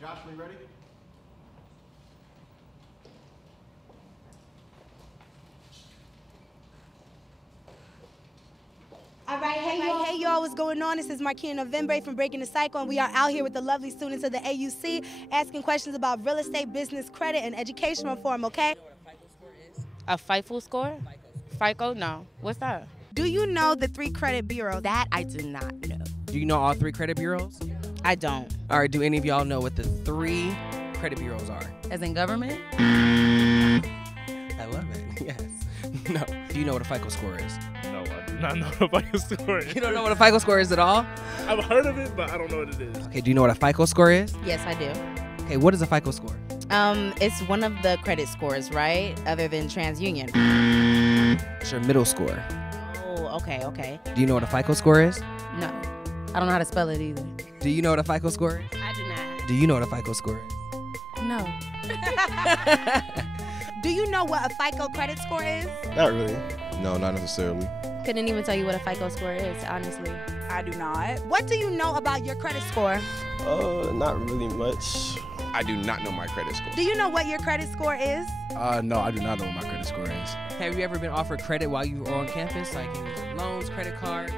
Josh, we ready? All right, hey y'all, what's going on? This is Marquina November from Breaking the Cycle, and we are out here with the lovely students of the AUC asking questions about real estate, business, credit, and education reform, okay? Do you know what a FICO score is? A FICO score? FICO? No. What's that? Do you know the 3 credit bureaus? That I do not know. Do you know all 3 credit bureaus? I don't. All right, do any of y'all know what the 3 credit bureaus are? As in government? I love it, yes. No. Do you know what a FICO score is? No, I do not know what a FICO score is. You don't know what a FICO score is at all? I've heard of it, but I don't know what it is. Okay, do you know what a FICO score is? Yes, I do. Okay, what is a FICO score? It's one of the credit scores, right? Other than TransUnion. It's your middle score. Oh, okay. Do you know what a FICO score is? No. I don't know how to spell it either. Do you know what a FICO score is? I do not. Do you know what a FICO score is? No. Do you know what a FICO credit score is? Not really. No, not necessarily. Couldn't even tell you what a FICO score is, honestly. I do not. What do you know about your credit score? Not really much. I do not know my credit score. Do you know what your credit score is? No, I do not know what my credit score is. Have you ever been offered credit while you were on campus? Like loans, credit cards?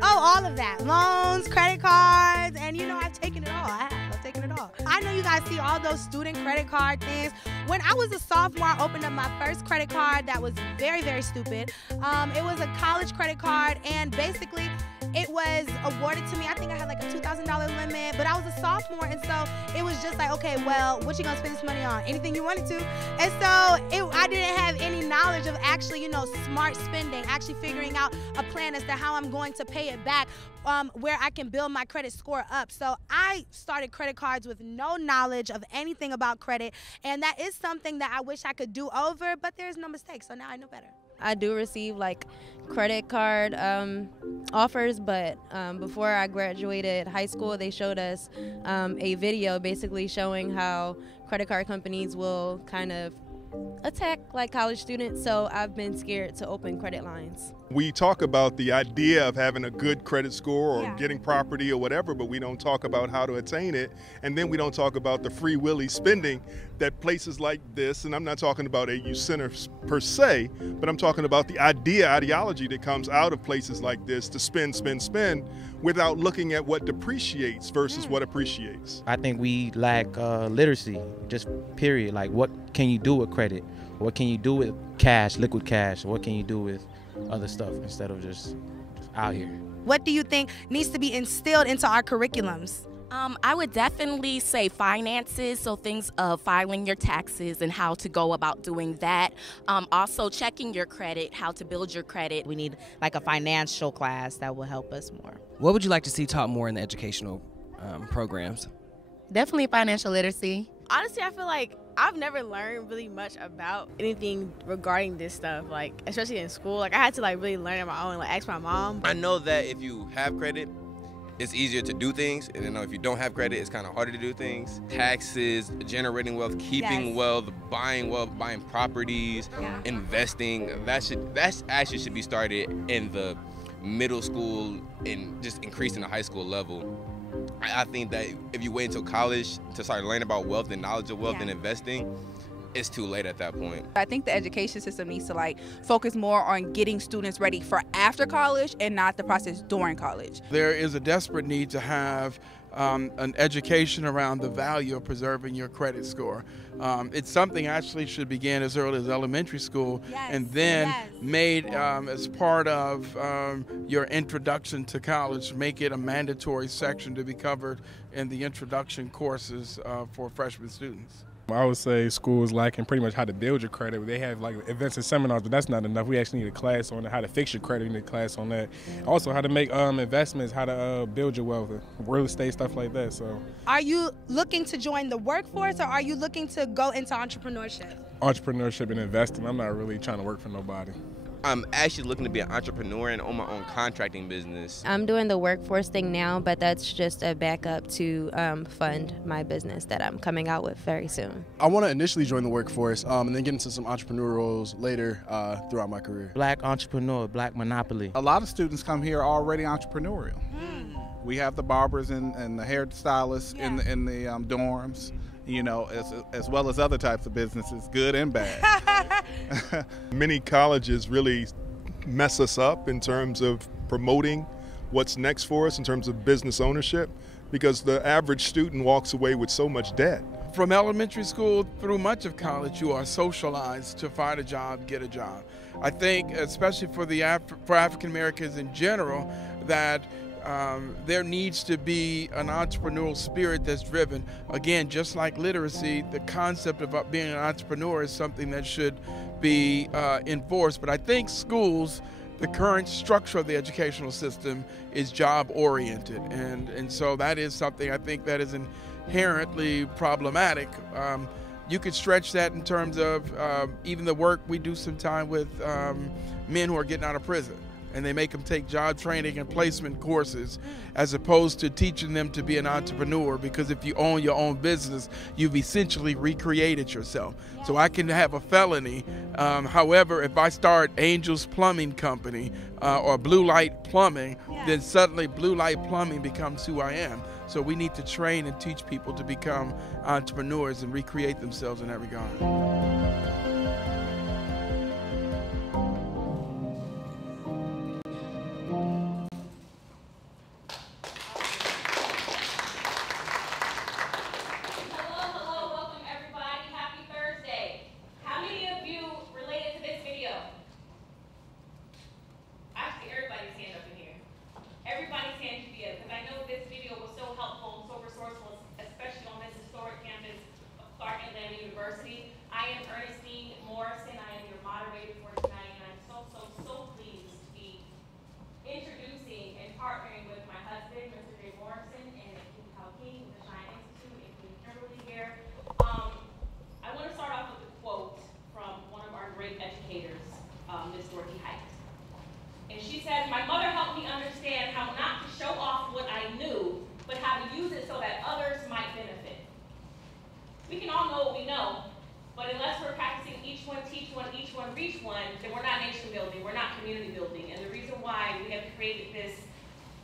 Oh, all of that. Loans, credit cards, and you know, I've taken it all. I've taken it all. I know you guys see all those student credit card things. When I was a sophomore, I opened up my first credit card that was very, very stupid. It was a college credit card, and basically, it was awarded to me. I think I had like a $2,000 limit, but I was a sophomore, and so it was just like, okay, well, what you gonna spend this money on? Anything you wanted to. And so I didn't have any knowledge of actually, you know, smart spending, actually figuring out a plan as to how I'm going to pay it back, where I can build my credit score up. So I started credit cards with no knowledge of anything about credit, and that is something that I wish I could do over, but there's no mistake, so now I know better. I do receive like credit card offers, but before I graduated high school, they showed us a video basically showing how credit card companies will kind of attack like college students, so I've been scared to open credit lines. We talk about the idea of having a good credit score or getting property or whatever, but we don't talk about how to attain it. And then we don't talk about the free willy spending that places like this, and I'm not talking about AU centers per se, but I'm talking about the ideology that comes out of places like this to spend without looking at what depreciates versus what appreciates. I think we lack literacy, just period. Like, what can you do with credit? What can you do with cash, liquid cash? What can you do with other stuff instead of just out here? What do you think needs to be instilled into our curriculums? I would definitely say finances, so things of filing your taxes and how to go about doing that. Also checking your credit, how to build your credit. We need like a financial class that will help us more. What would you like to see taught more in the educational programs? Definitely financial literacy. Honestly, I feel like I've never learned really much about anything regarding this stuff, like especially in school. Like I had to like really learn on my own, like ask my mom. I know that if you have credit, it's easier to do things, and if you don't have credit, it's kind of harder to do things. Taxes, generating wealth, keeping wealth, buying properties, investing. That actually should be started in the middle school and just increasing the high school level. I think that if you wait until college to start learning about wealth and knowledge of wealth and investing, it's too late at that point. I think the education system needs to like focus more on getting students ready for after college and not the process during college. There is a desperate need to have an education around the value of preserving your credit score. It's something actually should begin as early as elementary school and then made as part of your introduction to college. Make it a mandatory section to be covered in the introduction courses for freshman students. I would say school is lacking pretty much how to build your credit. They have like events and seminars, but that's not enough. We actually need a class on how to fix your credit. We need a class on that. Also, how to make investments, how to build your wealth, real estate, stuff like that. So, are you looking to join the workforce, or are you looking to go into entrepreneurship? Entrepreneurship and investing. I'm not really trying to work for nobody. I'm actually looking to be an entrepreneur and own my own contracting business. I'm doing the workforce thing now, but that's just a backup to fund my business that I'm coming out with very soon. I want to initially join the workforce and then get into some entrepreneur roles later throughout my career. Black entrepreneur, black monopoly. A lot of students come here already entrepreneurial. We have the barbers and the hairstylists in the dorms, you know, as well as other types of businesses, good and bad. Many colleges really mess us up in terms of promoting what's next for us in terms of business ownership, because the average student walks away with so much debt. From elementary school through much of college, you are socialized to find a job, get a job. I think, especially for African Americans in general, that there needs to be an entrepreneurial spirit that's driven. Again, just like literacy, the concept of being an entrepreneur is something that should be enforced. But I think schools, the current structure of the educational system is job-oriented. And so that is something I think that is inherently problematic. You could stretch that in terms of even the work we do sometime with men who are getting out of prison, and they make them take job training and placement courses as opposed to teaching them to be an entrepreneur, because if you own your own business, you've essentially recreated yourself. So I can have a felony. However, if I start Angel's Plumbing Company or Blue Light Plumbing, then suddenly Blue Light Plumbing becomes who I am. So we need to train and teach people to become entrepreneurs and recreate themselves in that regard.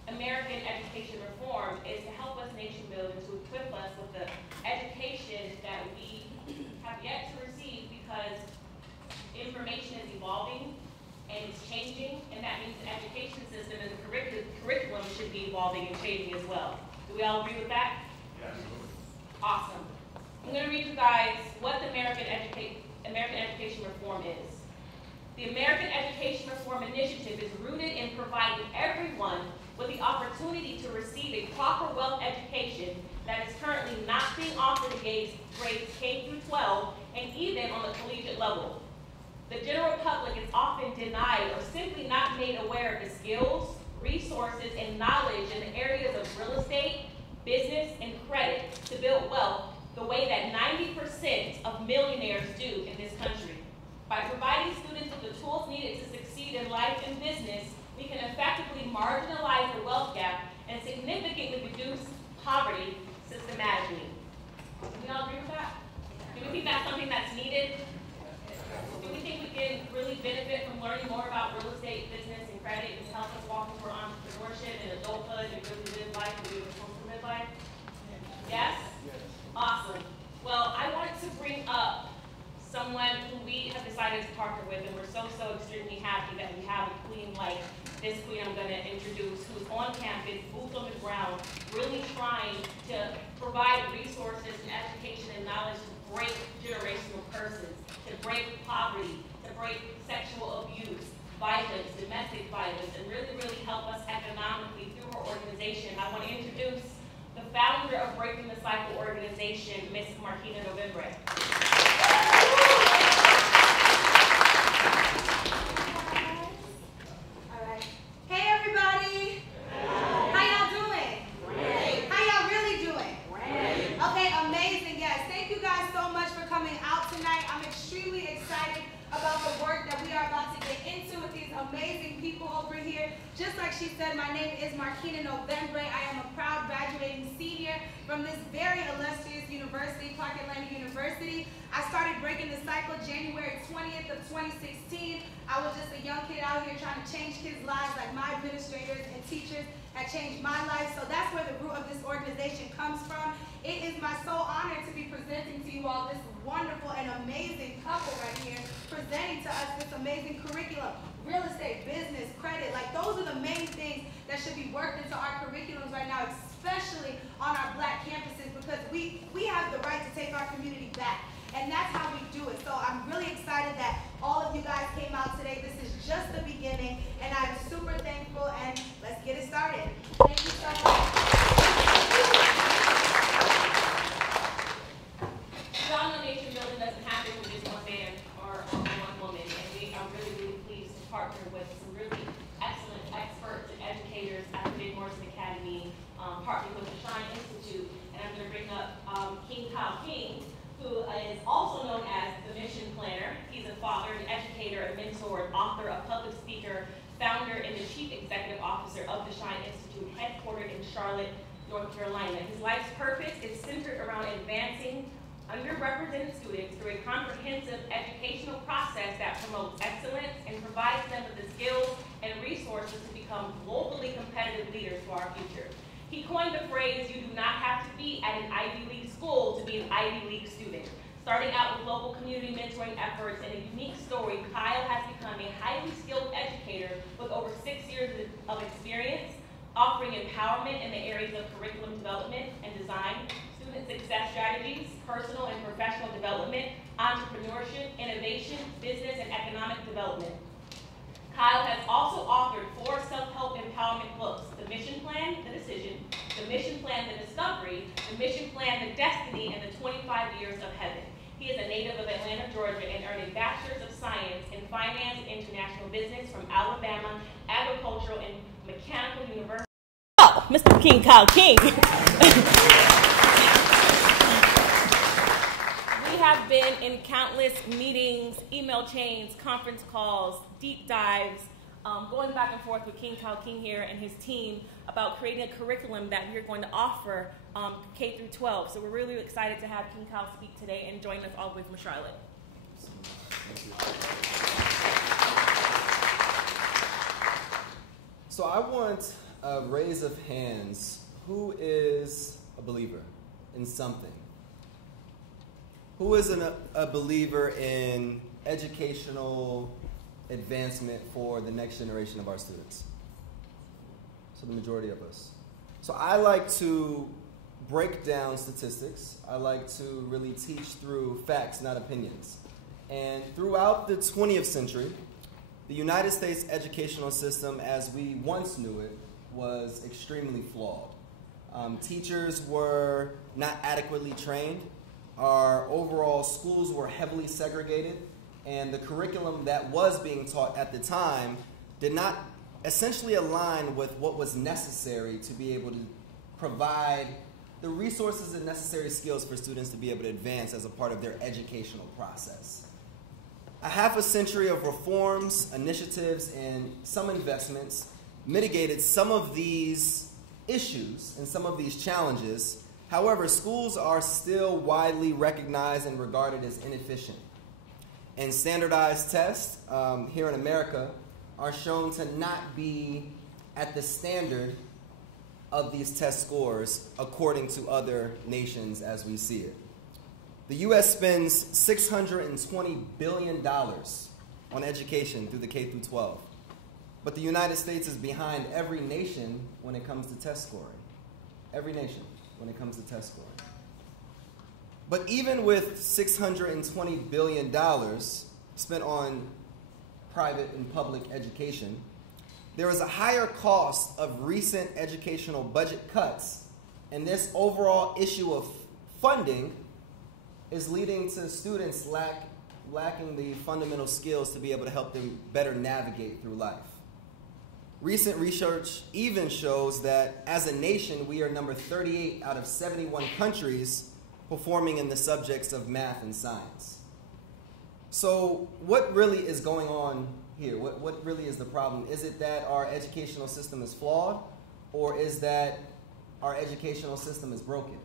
American education reform is to help us nation build and to equip us with the education that we have yet to receive, because information is evolving and it's changing, and that means the education system and the curriculum should be evolving and changing as well. Do we all agree with that? Yes. Awesome. I'm going to read you guys what the American education reform is. The American Education Reform Initiative is rooted in providing everyone with the opportunity to receive a proper wealth education that is currently not being offered in grades K through 12 and even on the collegiate level. The general public is often denied or simply not made aware of the skills, resources, and knowledge in the areas of real estate, business, and credit to build wealth the way that 90% of millionaires do in this country. By providing students with the tools needed to succeed in life and business, we can effectively marginalize the wealth gap and significantly reduce poverty systematically. Do we all agree with that? Do we think that's something that's needed? Do we think we can really benefit from learning more about real estate, business, and credit and help us walk into entrepreneurship and adulthood and really live life the way we're supposed to live life? Yes? Awesome. Well, I wanted to bring up someone who we have decided to partner with, and we're so extremely happy that we have a queen like this queen I'm going to introduce, who's on campus, boots on the ground, really trying to provide resources and education and knowledge to break generational curses, to break poverty, to break sexual abuse, violence, domestic violence, and really help us economically through her organization. I want to introduce the founder of Breaking the Cycle organization, Miss Marquina Novembre. Hey everybody! How y'all doing? Great. How y'all really doing? Great. Okay, amazing. Yes, thank you guys so much for coming out tonight. I'm extremely excited about the work that we are about to get into with these amazing people over here. just like she said, my name is Marquina Novembre. I am a proud graduating senior from this very illustrious university, Clark Atlanta University. I started breaking the cycle January 20th of 2016. I was just a young kid out here trying to change kids' lives like my administrators and teachers had changed my life. So that's where the root of this organization comes from. It is my sole honor to be presenting to you all this wonderful and amazing couple right here, presenting to us this amazing curriculum. Real estate, business, credit, like those are the main things that should be worked into our curriculums right now, especially on our black campuses, because we have the right to take our community back. And that's how we do it. So I'm really excited that all of you guys came out today. This is just the beginning, and I'm super thankful, and let's get it started. Thank you so much. Y'all know nation building doesn't happen with just one man or one woman, and we are really, really pleased to partner with some really excellent experts and educators at the Big Morrison Academy, partnering with the Shine Institute, and I'm going to bring up King Kyle King, who is also known as the mission planner. He's a father, an educator, a mentor, an author, a public speaker, founder, and the chief executive officer of the Shine Institute, headquartered in Charlotte, North Carolina. His life's purpose is centered around advancing underrepresented students through a comprehensive educational process that promotes excellence and provides them with the skills and resources to become globally competitive leaders for our future. He coined the phrase, "You do not have to be at an Ivy League school to be an Ivy League student." Starting out with local community mentoring efforts and a unique story, Kyle has become a highly skilled educator with over 6 years of experience, offering empowerment in the areas of curriculum development and design, student success strategies, personal and professional development, entrepreneurship, innovation, business, and economic development. Kyle has also authored 4 self-help empowerment books: The Mission Plan, The Decision, The Mission Plan, The Discovery, The Mission Plan, The Destiny, and The 25 Years of Heaven. He is a native of Atlanta, Georgia, and earned a Bachelor's of Science in Finance and International Business from Alabama Agricultural and Mechanical University. Oh, Mr. King Kyle King. We have been in countless meetings, email chains, conference calls, deep dives, going back and forth with King Kyle King here and his team about creating a curriculum that we're going to offer K through 12. So we're really excited to have King Kyle speak today and join us all the way from Charlotte. So I want a raise of hands. Who is a believer in something? Who is a believer in educational advancement for the next generation of our students? So the majority of us. So I like to break down statistics. I like to really teach through facts, not opinions. And throughout the 20th century, the United States educational system, as we once knew it, was extremely flawed. Teachers were not adequately trained. Our overall schools were heavily segregated, and the curriculum that was being taught at the time did not essentially align with what was necessary to be able to provide the resources and necessary skills for students to be able to advance as a part of their educational process. A half a century of reforms, initiatives, and some investments mitigated some of these issues and some of these challenges. However, schools are still widely recognized and regarded as inefficient. And standardized tests here in America are shown to not be at the standard of these test scores according to other nations as we see it. The U.S. spends $620 billion on education through the K through 12. But the United States is behind every nation when it comes to test scoring. Every nation when it comes to test scoring. But even with $620 billion spent on private and public education, there is a higher cost of recent educational budget cuts, and this overall issue of funding is leading to students lacking the fundamental skills to be able to help them better navigate through life. Recent research even shows that as a nation, we are number 38 out of 71 countries performing in the subjects of math and science. So what really is going on here? What really is the problem? Is it that our educational system is flawed, or is that our educational system is broken?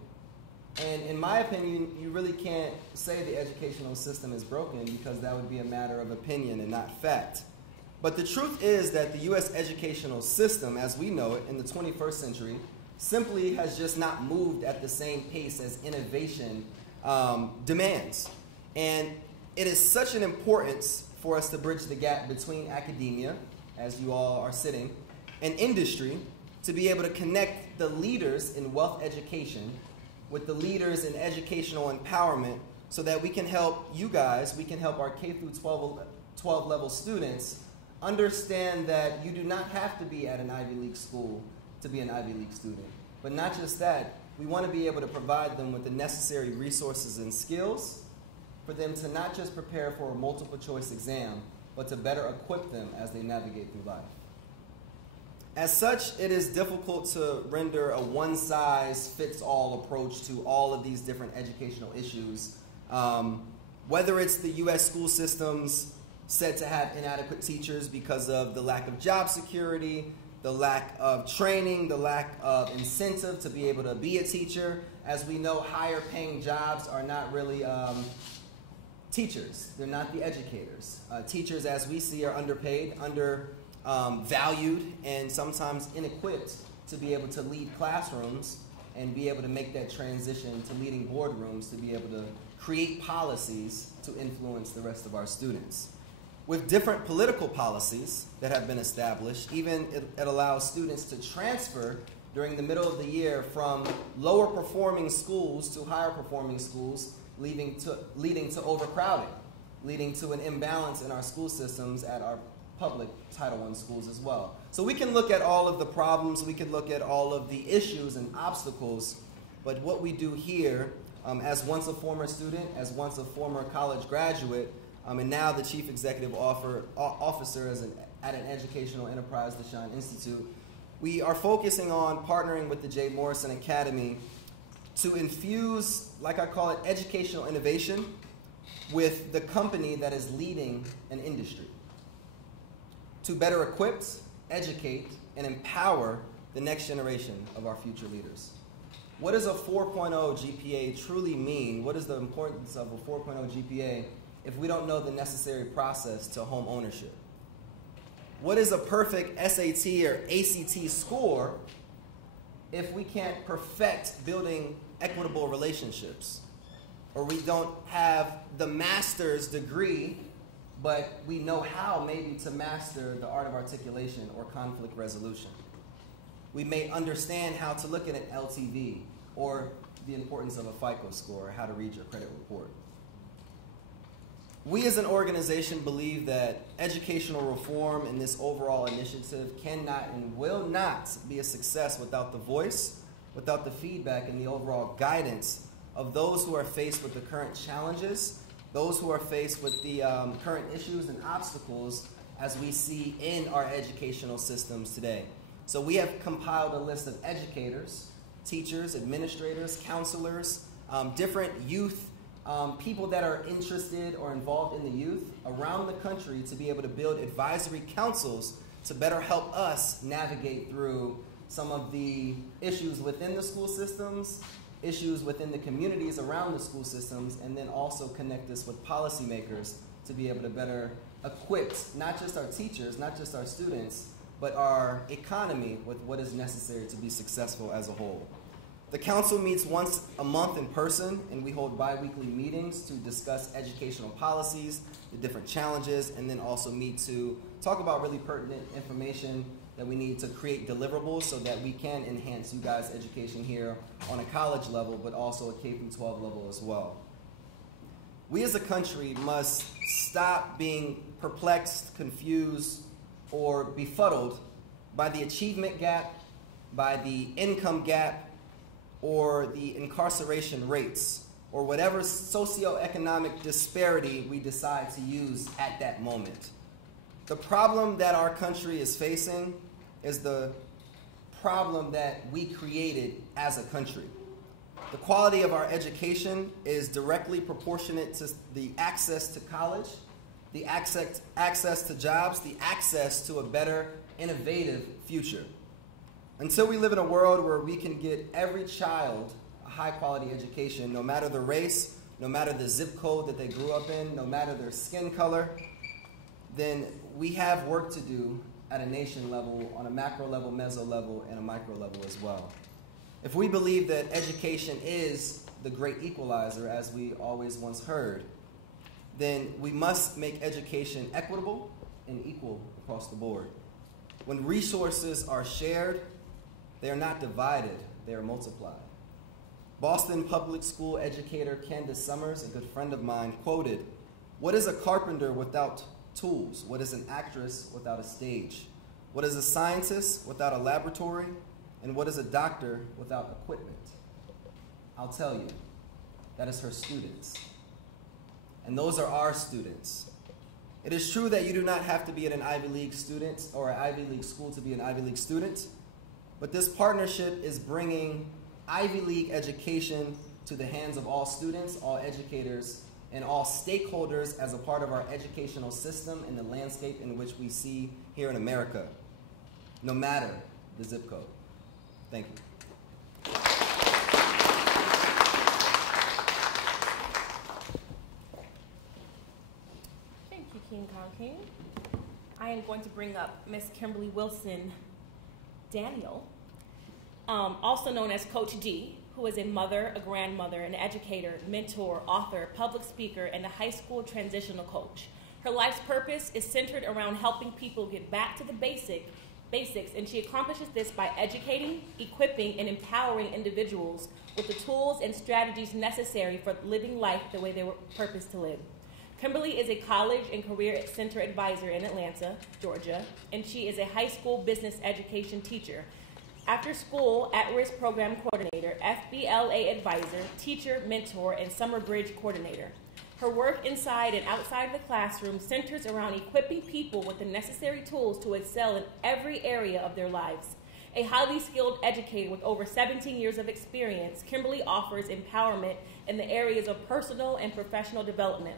And in my opinion, you really can't say the educational system is broken, because that would be a matter of opinion and not fact. But the truth is that the U.S. educational system, as we know it in the 21st century, simply has just not moved at the same pace as innovation demands. And it is such an importance for us to bridge the gap between academia, as you all are sitting, and industry, to be able to connect the leaders in wealth education with the leaders in educational empowerment, so that we can help you guys, we can help our K through 12 level students understand that you do not have to be at an Ivy League school to be an Ivy League student. But not just that, we want to be able to provide them with the necessary resources and skills for them to not just prepare for a multiple choice exam, but to better equip them as they navigate through life. As such, it is difficult to render a one-size-fits-all approach to all of these different educational issues. Whether it's the U.S. school systems said to have inadequate teachers because of the lack of job security, the lack of training, the lack of incentive to be able to be a teacher. As we know, higher paying jobs are not really teachers. They're not the educators. Teachers, as we see, are underpaid, undervalued, and sometimes inequipped to be able to lead classrooms and be able to make that transition to leading boardrooms, to be able to create policies to influence the rest of our students. With different political policies that have been established, even it allows students to transfer during the middle of the year from lower performing schools to higher performing schools, leading to overcrowding, leading to an imbalance in our school systems at our public Title I schools as well. So we can look at all of the problems, we can look at all of the issues and obstacles, but what we do here, as once a former student, as once a former college graduate, and now the Chief Executive Officer at an educational enterprise, the Shine Institute, we are focusing on partnering with the J. Morrison Academy to infuse, like I call it, educational innovation with the company that is leading an industry, to better equip, educate, and empower the next generation of our future leaders. What does a 4.0 GPA truly mean? What is the importance of a 4.0 GPA if we don't know the necessary process to home ownership? What is a perfect SAT or ACT score if we can't perfect building equitable relationships? Or we don't have the master's degree, but we know how maybe to master the art of articulation or conflict resolution. We may understand how to look at an LTV or the importance of a FICO score or how to read your credit report. We as an organization believe that educational reform and this overall initiative cannot and will not be a success without the voice, without the feedback and the overall guidance of those who are faced with the current challenges, those who are faced with the current issues and obstacles as we see in our educational systems today. So we have compiled a list of educators, teachers, administrators, counselors, different youth, people that are interested or involved in the youth around the country to be able to build advisory councils to better help us navigate through some of the issues within the school systems, issues within the communities around the school systems, and then also connect us with policymakers to be able to better equip not just our teachers, not just our students, but our economy with what is necessary to be successful as a whole. The council meets once a month in person, and we hold bi-weekly meetings to discuss educational policies, the different challenges, and then also meet to talk about really pertinent information that we need to create deliverables so that we can enhance you guys' education here on a college level, but also a K-12 level as well. We as a country must stop being perplexed, confused, or befuddled by the achievement gap, by the income gap, or the incarceration rates, or whatever socioeconomic disparity we decide to use at that moment. The problem that our country is facing is the problem that we created as a country. The quality of our education is directly proportionate to the access to college, the access to jobs, the access to a better, innovative future. Until we live in a world where we can get every child a high-quality education, no matter the race, no matter the zip code that they grew up in, no matter their skin color, then we have work to do at a nation level, on a macro level, meso level, and a micro level as well. If we believe that education is the great equalizer, as we always once heard, then we must make education equitable and equal across the board. When resources are shared, they are not divided, they are multiplied. Boston public school educator Candace Summers, a good friend of mine, quoted, "What is a carpenter without tools? What is an actress without a stage? What is a scientist without a laboratory? And what is a doctor without equipment?" I'll tell you, that is her students. And those are our students. It is true that you do not have to be at an Ivy League student or an Ivy League school to be an Ivy League student, but this partnership is bringing Ivy League education to the hands of all students, all educators, and all stakeholders as a part of our educational system and the landscape in which we see here in America, no matter the zip code. Thank you. Thank you, King Kong King. I am going to bring up Miss Kimberly Wilson Daniel, also known as Coach D, who is a mother, a grandmother, an educator, mentor, author, public speaker, and a high school transitional coach. Her life's purpose is centered around helping people get back to the basics, and she accomplishes this by educating, equipping, and empowering individuals with the tools and strategies necessary for living life the way they were purposed to live. Kimberly is a college and career center advisor in Atlanta, Georgia, and she is a high school business education teacher, after school at-risk program coordinator, FBLA advisor, teacher, mentor, and summer bridge coordinator. Her work inside and outside of the classroom centers around equipping people with the necessary tools to excel in every area of their lives. A highly skilled educator with over 17 years of experience, Kimberly offers empowerment in the areas of personal and professional development,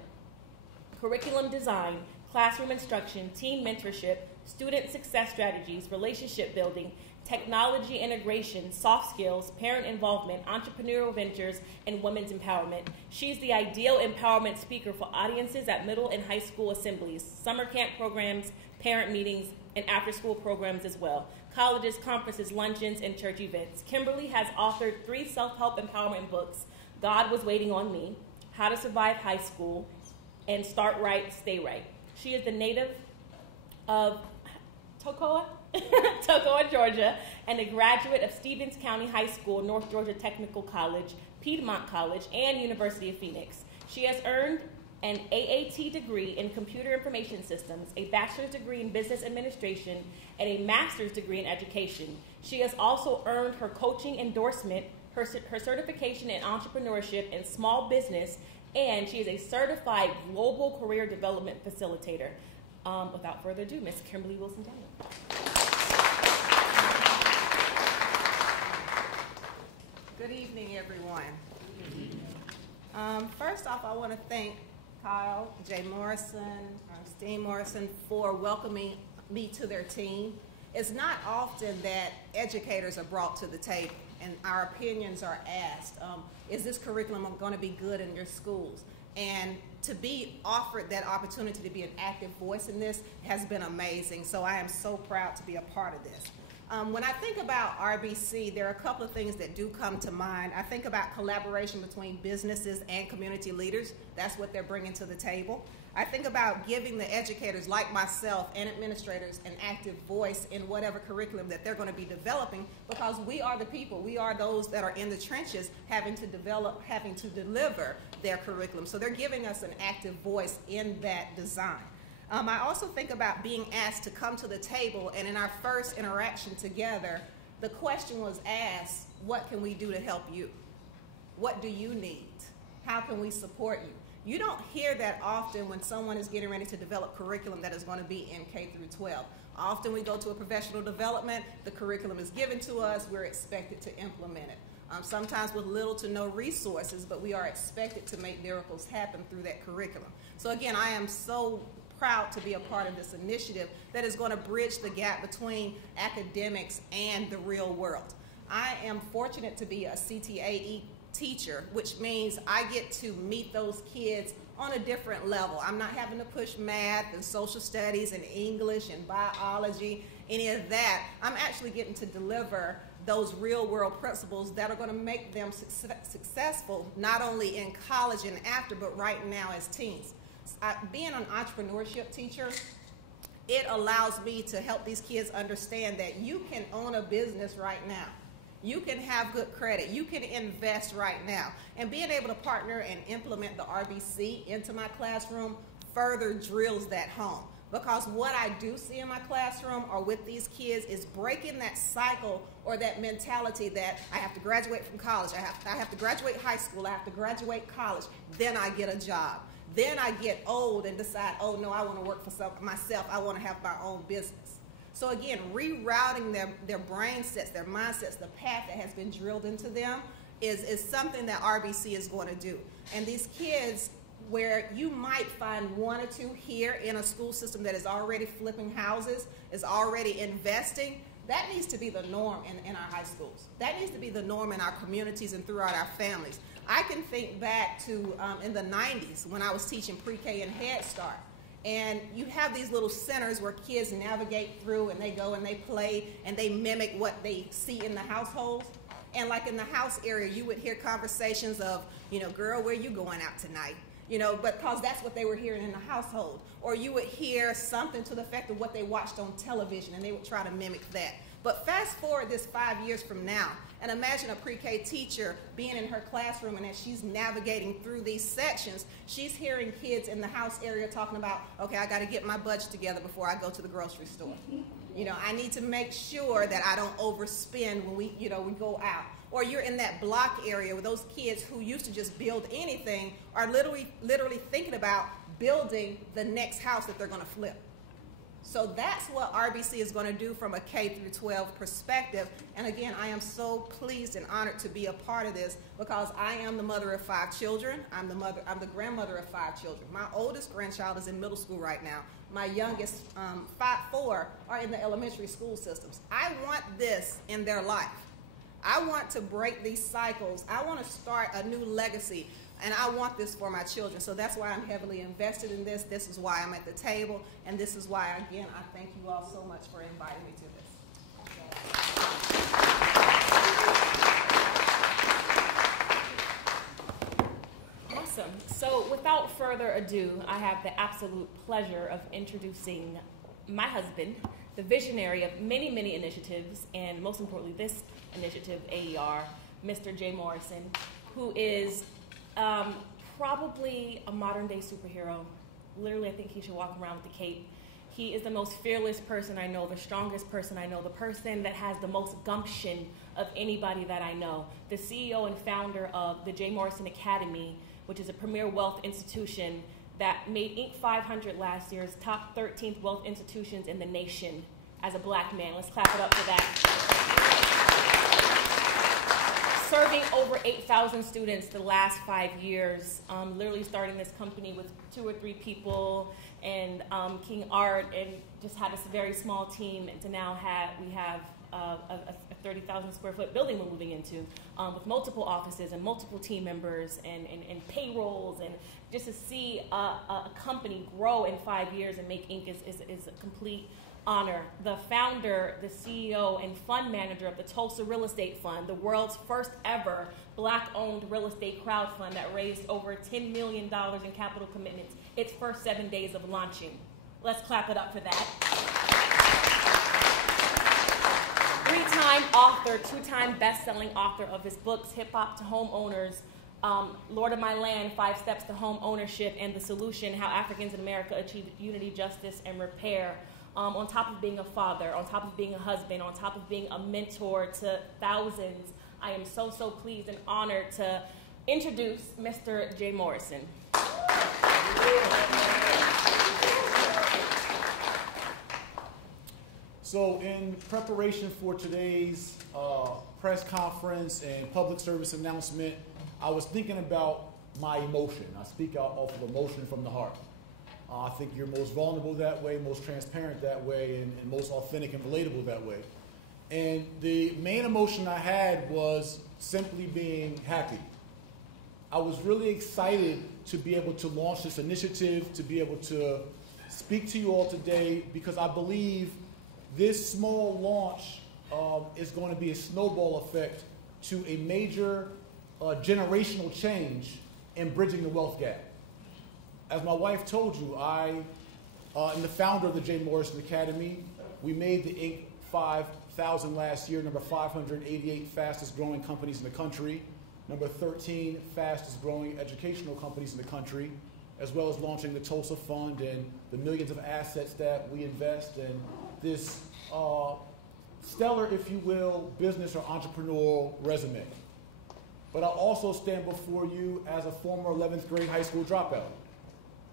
curriculum design, classroom instruction, team mentorship, student success strategies, relationship building, technology integration, soft skills, parent involvement, entrepreneurial ventures, and women's empowerment. She's the ideal empowerment speaker for audiences at middle and high school assemblies, summer camp programs, parent meetings, and after-school programs as well, colleges, conferences, luncheons, and church events. Kimberly has authored 3 self-help empowerment books, God Was Waiting on Me, How to Survive High School, and Start Right, Stay Right. She is the native of Toccoa, Georgia, and a graduate of Stevens County High School, North Georgia Technical College, Piedmont College, and University of Phoenix. She has earned an AAT degree in Computer Information Systems, a bachelor's degree in Business Administration, and a master's degree in Education. She has also earned her coaching endorsement, her certification in entrepreneurship and small business, and she is a certified global career development facilitator. Without further ado, Ms. Kimberly Wilson Daniel. Good evening, everyone. First off, I want to thank Kyle, Jay Morrison, Steen Morrison for welcoming me to their team. It's not often that educators are brought to the table and our opinions are asked. Is this curriculum going to be good in your schools? And to be offered that opportunity to be an active voice in this has been amazing. So I am so proud to be a part of this. When I think about RBC, there are a couple of things that do come to mind. I think about collaboration between businesses and community leaders. That's what they're bringing to the table. I think about giving the educators like myself and administrators an active voice in whatever curriculum that they're going to be developing, because we are the people. We are those that are in the trenches having to develop, having to deliver their curriculum. So they're giving us an active voice in that design. I also think about being asked to come to the table, and in our first interaction together, the question was asked, what can we do to help you? What do you need? How can we support you? You don't hear that often when someone is getting ready to develop curriculum that is going to be in K through 12. Often we go to a professional development, the curriculum is given to us, we're expected to implement it. sometimes with little to no resources, but we are expected to make miracles happen through that curriculum. So again, I am so proud to be a part of this initiative that is going to bridge the gap between academics and the real world. I am fortunate to be a CTAE teacher, which means I get to meet those kids on a different level. I'm not having to push math and social studies and English and biology, any of that. I'm actually getting to deliver those real world principles that are going to make them successful, not only in college and after, but right now as teens. Being an entrepreneurship teacher, it allows me to help these kids understand that you can own a business right now. You can have good credit. You can invest right now. And being able to partner and implement the RBC into my classroom further drills that home. Because what I do see in my classroom or with these kids is breaking that cycle or that mentality that I have to graduate from college, I have to graduate high school, I have to graduate college, then I get a job. Then I get old and decide, oh no, I want to work for myself, I want to have my own business. So again, rerouting their brain sets, their mindsets, the path that has been drilled into them is something that RBC is going to do. And these kids, where you might find one or two here in a school system that is already flipping houses, is already investing, that needs to be the norm in our high schools. That needs to be the norm in our communities and throughout our families. I can think back to in the 90s when I was teaching pre-K and Head Start. And you have these little centers where kids navigate through and they go and they play and they mimic what they see in the households. And like in the house area, you would hear conversations of, you know, girl, where you going out tonight? You know, because that's what they were hearing in the household. Or you would hear something to the effect of what they watched on television and they would try to mimic that. But fast forward this 5 years from now, and imagine a pre-K teacher being in her classroom, and as she's navigating through these sections, she's hearing kids in the house area talking about, okay, I got to get my budget together before I go to the grocery store. You know, I need to make sure that I don't overspend when we go out. Or you're in that block area where those kids who used to just build anything are literally thinking about building the next house that they're going to flip. So that's what RBC is going to do from a K through 12 perspective. And again, I am so pleased and honored to be a part of this because I am the mother of 5 children. I'm the grandmother of 5 children. My oldest grandchild is in middle school right now. My youngest 4 are in the elementary school systems. I want this in their life. I want to break these cycles. I want to start a new legacy. And I want this for my children. So that's why I'm heavily invested in this. This is why I'm at the table. And this is why, again, I thank you all so much for inviting me to this. Awesome. So without further ado, I have the absolute pleasure of introducing my husband, the visionary of many, many initiatives, and most importantly, this initiative, AER, Mr. Jay Morrison, who is probably a modern-day superhero. Literally, I think he should walk around with the cape. He is the most fearless person I know, the strongest person I know, the person that has the most gumption of anybody that I know. The CEO and founder of the Jay Morrison Academy, which is a premier wealth institution that made Inc. 500 last year's top 13th wealth institutions in the nation as a black man. Let's clap it up for that. Serving over 8,000 students the last 5 years, literally starting this company with 2 or 3 people and King Art, and just had a very small team, and to now we have a 30,000 square foot building we're moving into with multiple offices and multiple team members and payrolls, and just to see a company grow in 5 years and make Inc. is a complete honor. The founder, the CEO, and fund manager of the Tulsa Real Estate Fund, the world's first ever black-owned real estate crowd fund that raised over $10 million in capital commitments its first 7 days of launching. Let's clap it up for that. 3-time author, 2-time best-selling author of his books, Hip Hop to Homeowners, Lord of My Land, 5 Steps to Home Ownership and the Solution, How Africans in America Achieve Unity, Justice, and Repair. On top of being a father, on top of being a husband, on top of being a mentor to thousands, I am so, so pleased and honored to introduce Mr. Jay Morrison. So in preparation for today's press conference and public service announcement, I was thinking about my emotion. I speak out off of emotion from the heart. I think you're most vulnerable that way, most transparent that way, and most authentic and relatable that way. And the main emotion I had was simply being happy. I was really excited to be able to launch this initiative, to be able to speak to you all today, because I believe this small launch is going to be a snowball effect to a major generational change in bridging the wealth gap. As my wife told you, I am the founder of the J. Morrison Academy. We made the Inc. 5000 last year, number 588 fastest growing companies in the country, number 13 fastest growing educational companies in the country, as well as launching the Tulsa Fund and the millions of assets that we invest in this stellar, if you will, business or entrepreneurial resume. But I also stand before you as a former 11th grade high school dropout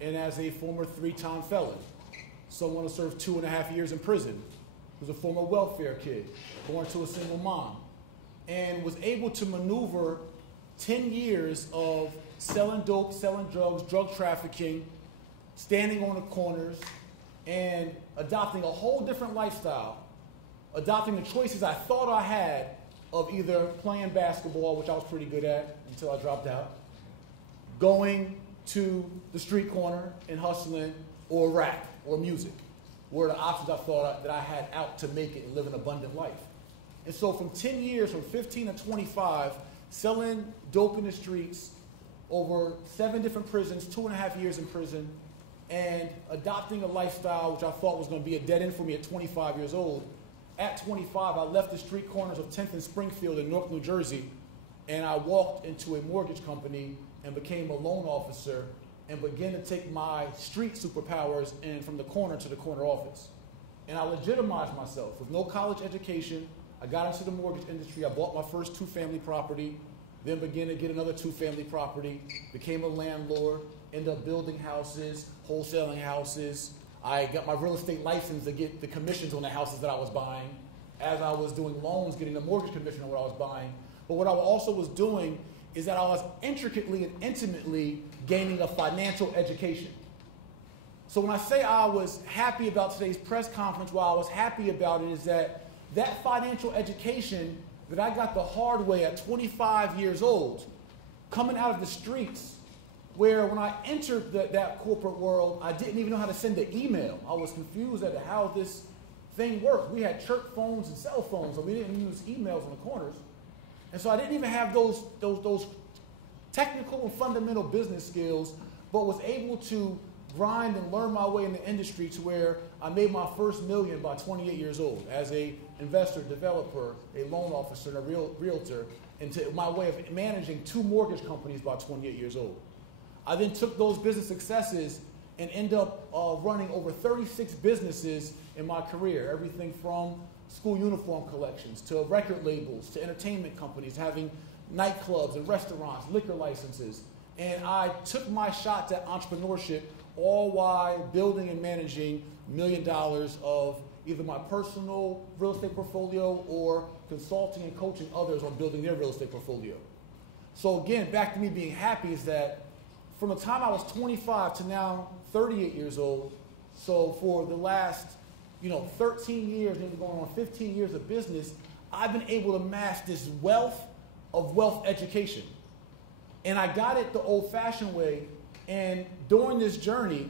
and as a former 3-time felon, someone who served 2.5 years in prison, who's a former welfare kid, born to a single mom, and was able to maneuver 10 years of selling dope, selling drugs, drug trafficking, standing on the corners, and adopting a whole different lifestyle, adopting the choices I thought I had of either playing basketball, which I was pretty good at until I dropped out, going to the street corner and hustling, or rap, or music, were the options I thought that I had out to make it and live an abundant life. And so from 10 years, from 15 to 25, selling dope in the streets, over 7 different prisons, 2.5 years in prison, and adopting a lifestyle which I thought was going to be a dead end for me at 25 years old. At 25, I left the street corners of 10th and Springfield in Newark, New Jersey, and I walked into a mortgage company and became a loan officer and began to take my street superpowers and from the corner to the corner office. And I legitimized myself with no college education. I got into the mortgage industry. I bought my first 2-family property, then began to get another 2-family property, became a landlord, ended up building houses, wholesaling houses. I got my real estate license to get the commissions on the houses that I was buying. As I was doing loans, getting the mortgage commission on what I was buying. But what I also was doing is that I was intricately and intimately gaining a financial education. So when I say I was happy about today's press conference, why I was happy about it is that that financial education that I got the hard way at 25 years old, coming out of the streets, where when I entered that corporate world, I didn't even know how to send an email. I was confused as to how this thing worked. We had church phones and cell phones, so we didn't use emails on the corners. And so I didn't even have those technical and fundamental business skills, but was able to grind and learn my way in the industry to where I made my first million by 28 years old as an investor, developer, a loan officer, and a realtor, into my way of managing 2 mortgage companies by 28 years old. I then took those business successes and ended up running over 36 businesses in my career, everything from school uniform collections to record labels to entertainment companies, having nightclubs and restaurants, liquor licenses. And I took my shots at entrepreneurship, all while building and managing $1 million of either my personal real estate portfolio or consulting and coaching others on building their real estate portfolio. So again, back to me being happy is that from the time I was 25 to now 38 years old, so for the last 13 years, maybe going on 15 years of business, I've been able to amass this wealth of wealth education. And I got it the old-fashioned way, and during this journey,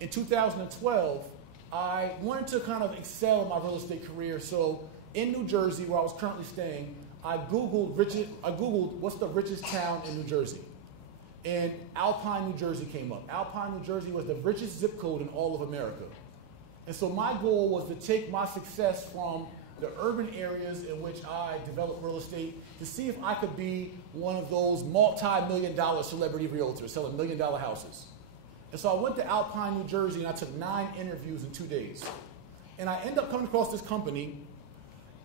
in 2012, I wanted to kind of excel in my real estate career. So in New Jersey, where I was currently staying, I Googled what's the richest town in New Jersey. And Alpine, New Jersey came up. Alpine, New Jersey was the richest zip code in all of America. And so my goal was to take my success from the urban areas in which I developed real estate to see if I could be one of those multi-million-dollar celebrity realtors selling $1 million houses. And so I went to Alpine, New Jersey, and I took 9 interviews in 2 days. And I ended up coming across this company,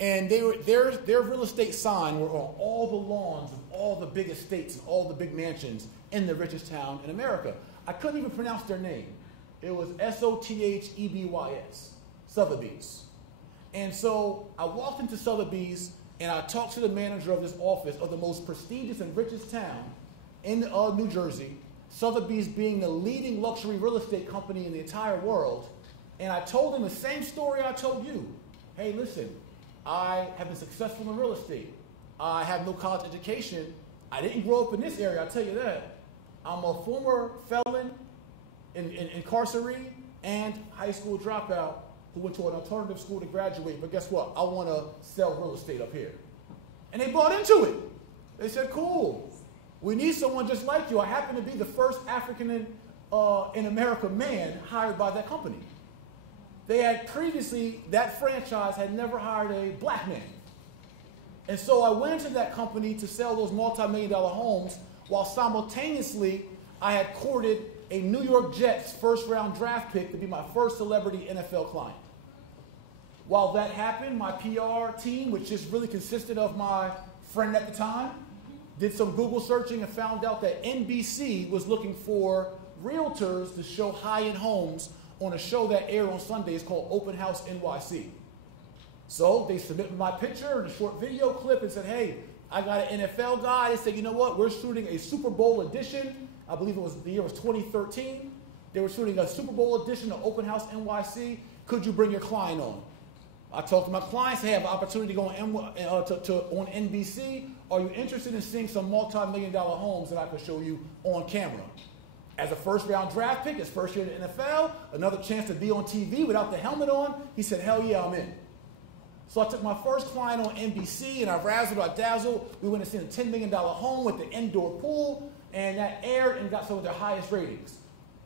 and their real estate sign were on all the lawns of all the big estates and all the big mansions in the richest town in America. I couldn't even pronounce their name. It was Sotheby's, Sotheby's. And so I walked into Sotheby's and I talked to the manager of this office of the most prestigious and richest town in New Jersey, Sotheby's being the leading luxury real estate company in the entire world. And I told him the same story I told you. Hey, listen, I have been successful in real estate. I have no college education. I didn't grow up in this area, I'll tell you that. I'm a former felon, incarcerated, and high school dropout who went to an alternative school to graduate. But guess what? I want to sell real estate up here. And they bought into it. They said, cool. We need someone just like you. I happen to be the first African in America man hired by that company. They had previously, that franchise had never hired a black man. And so I went into that company to sell those multi-million-dollar homes while simultaneously I had courted a New York Jets first-round draft pick to be my first celebrity NFL client. While that happened, my PR team, which just really consisted of my friend at the time, did some Google searching and found out that NBC was looking for realtors to show high-end homes on a show that aired on Sundays called Open House NYC. So they submitted my picture and a short video clip and said, hey, I got an NFL guy. They said, you know what, we're shooting a Super Bowl edition. I believe the year was 2013. They were shooting a Super Bowl edition of Open House NYC. Could you bring your client on? I talked to my clients, hey, I have an opportunity to go on NBC. Are you interested in seeing some multi-million-dollar homes that I could show you on camera? As a first-round draft pick, his first year in the NFL, another chance to be on TV without the helmet on, he said, hell yeah, I'm in. So I took my first client on NBC, and I razzled, I dazzled. We went and seen a $10 million home with the indoor pool, and that aired and got some of their highest ratings.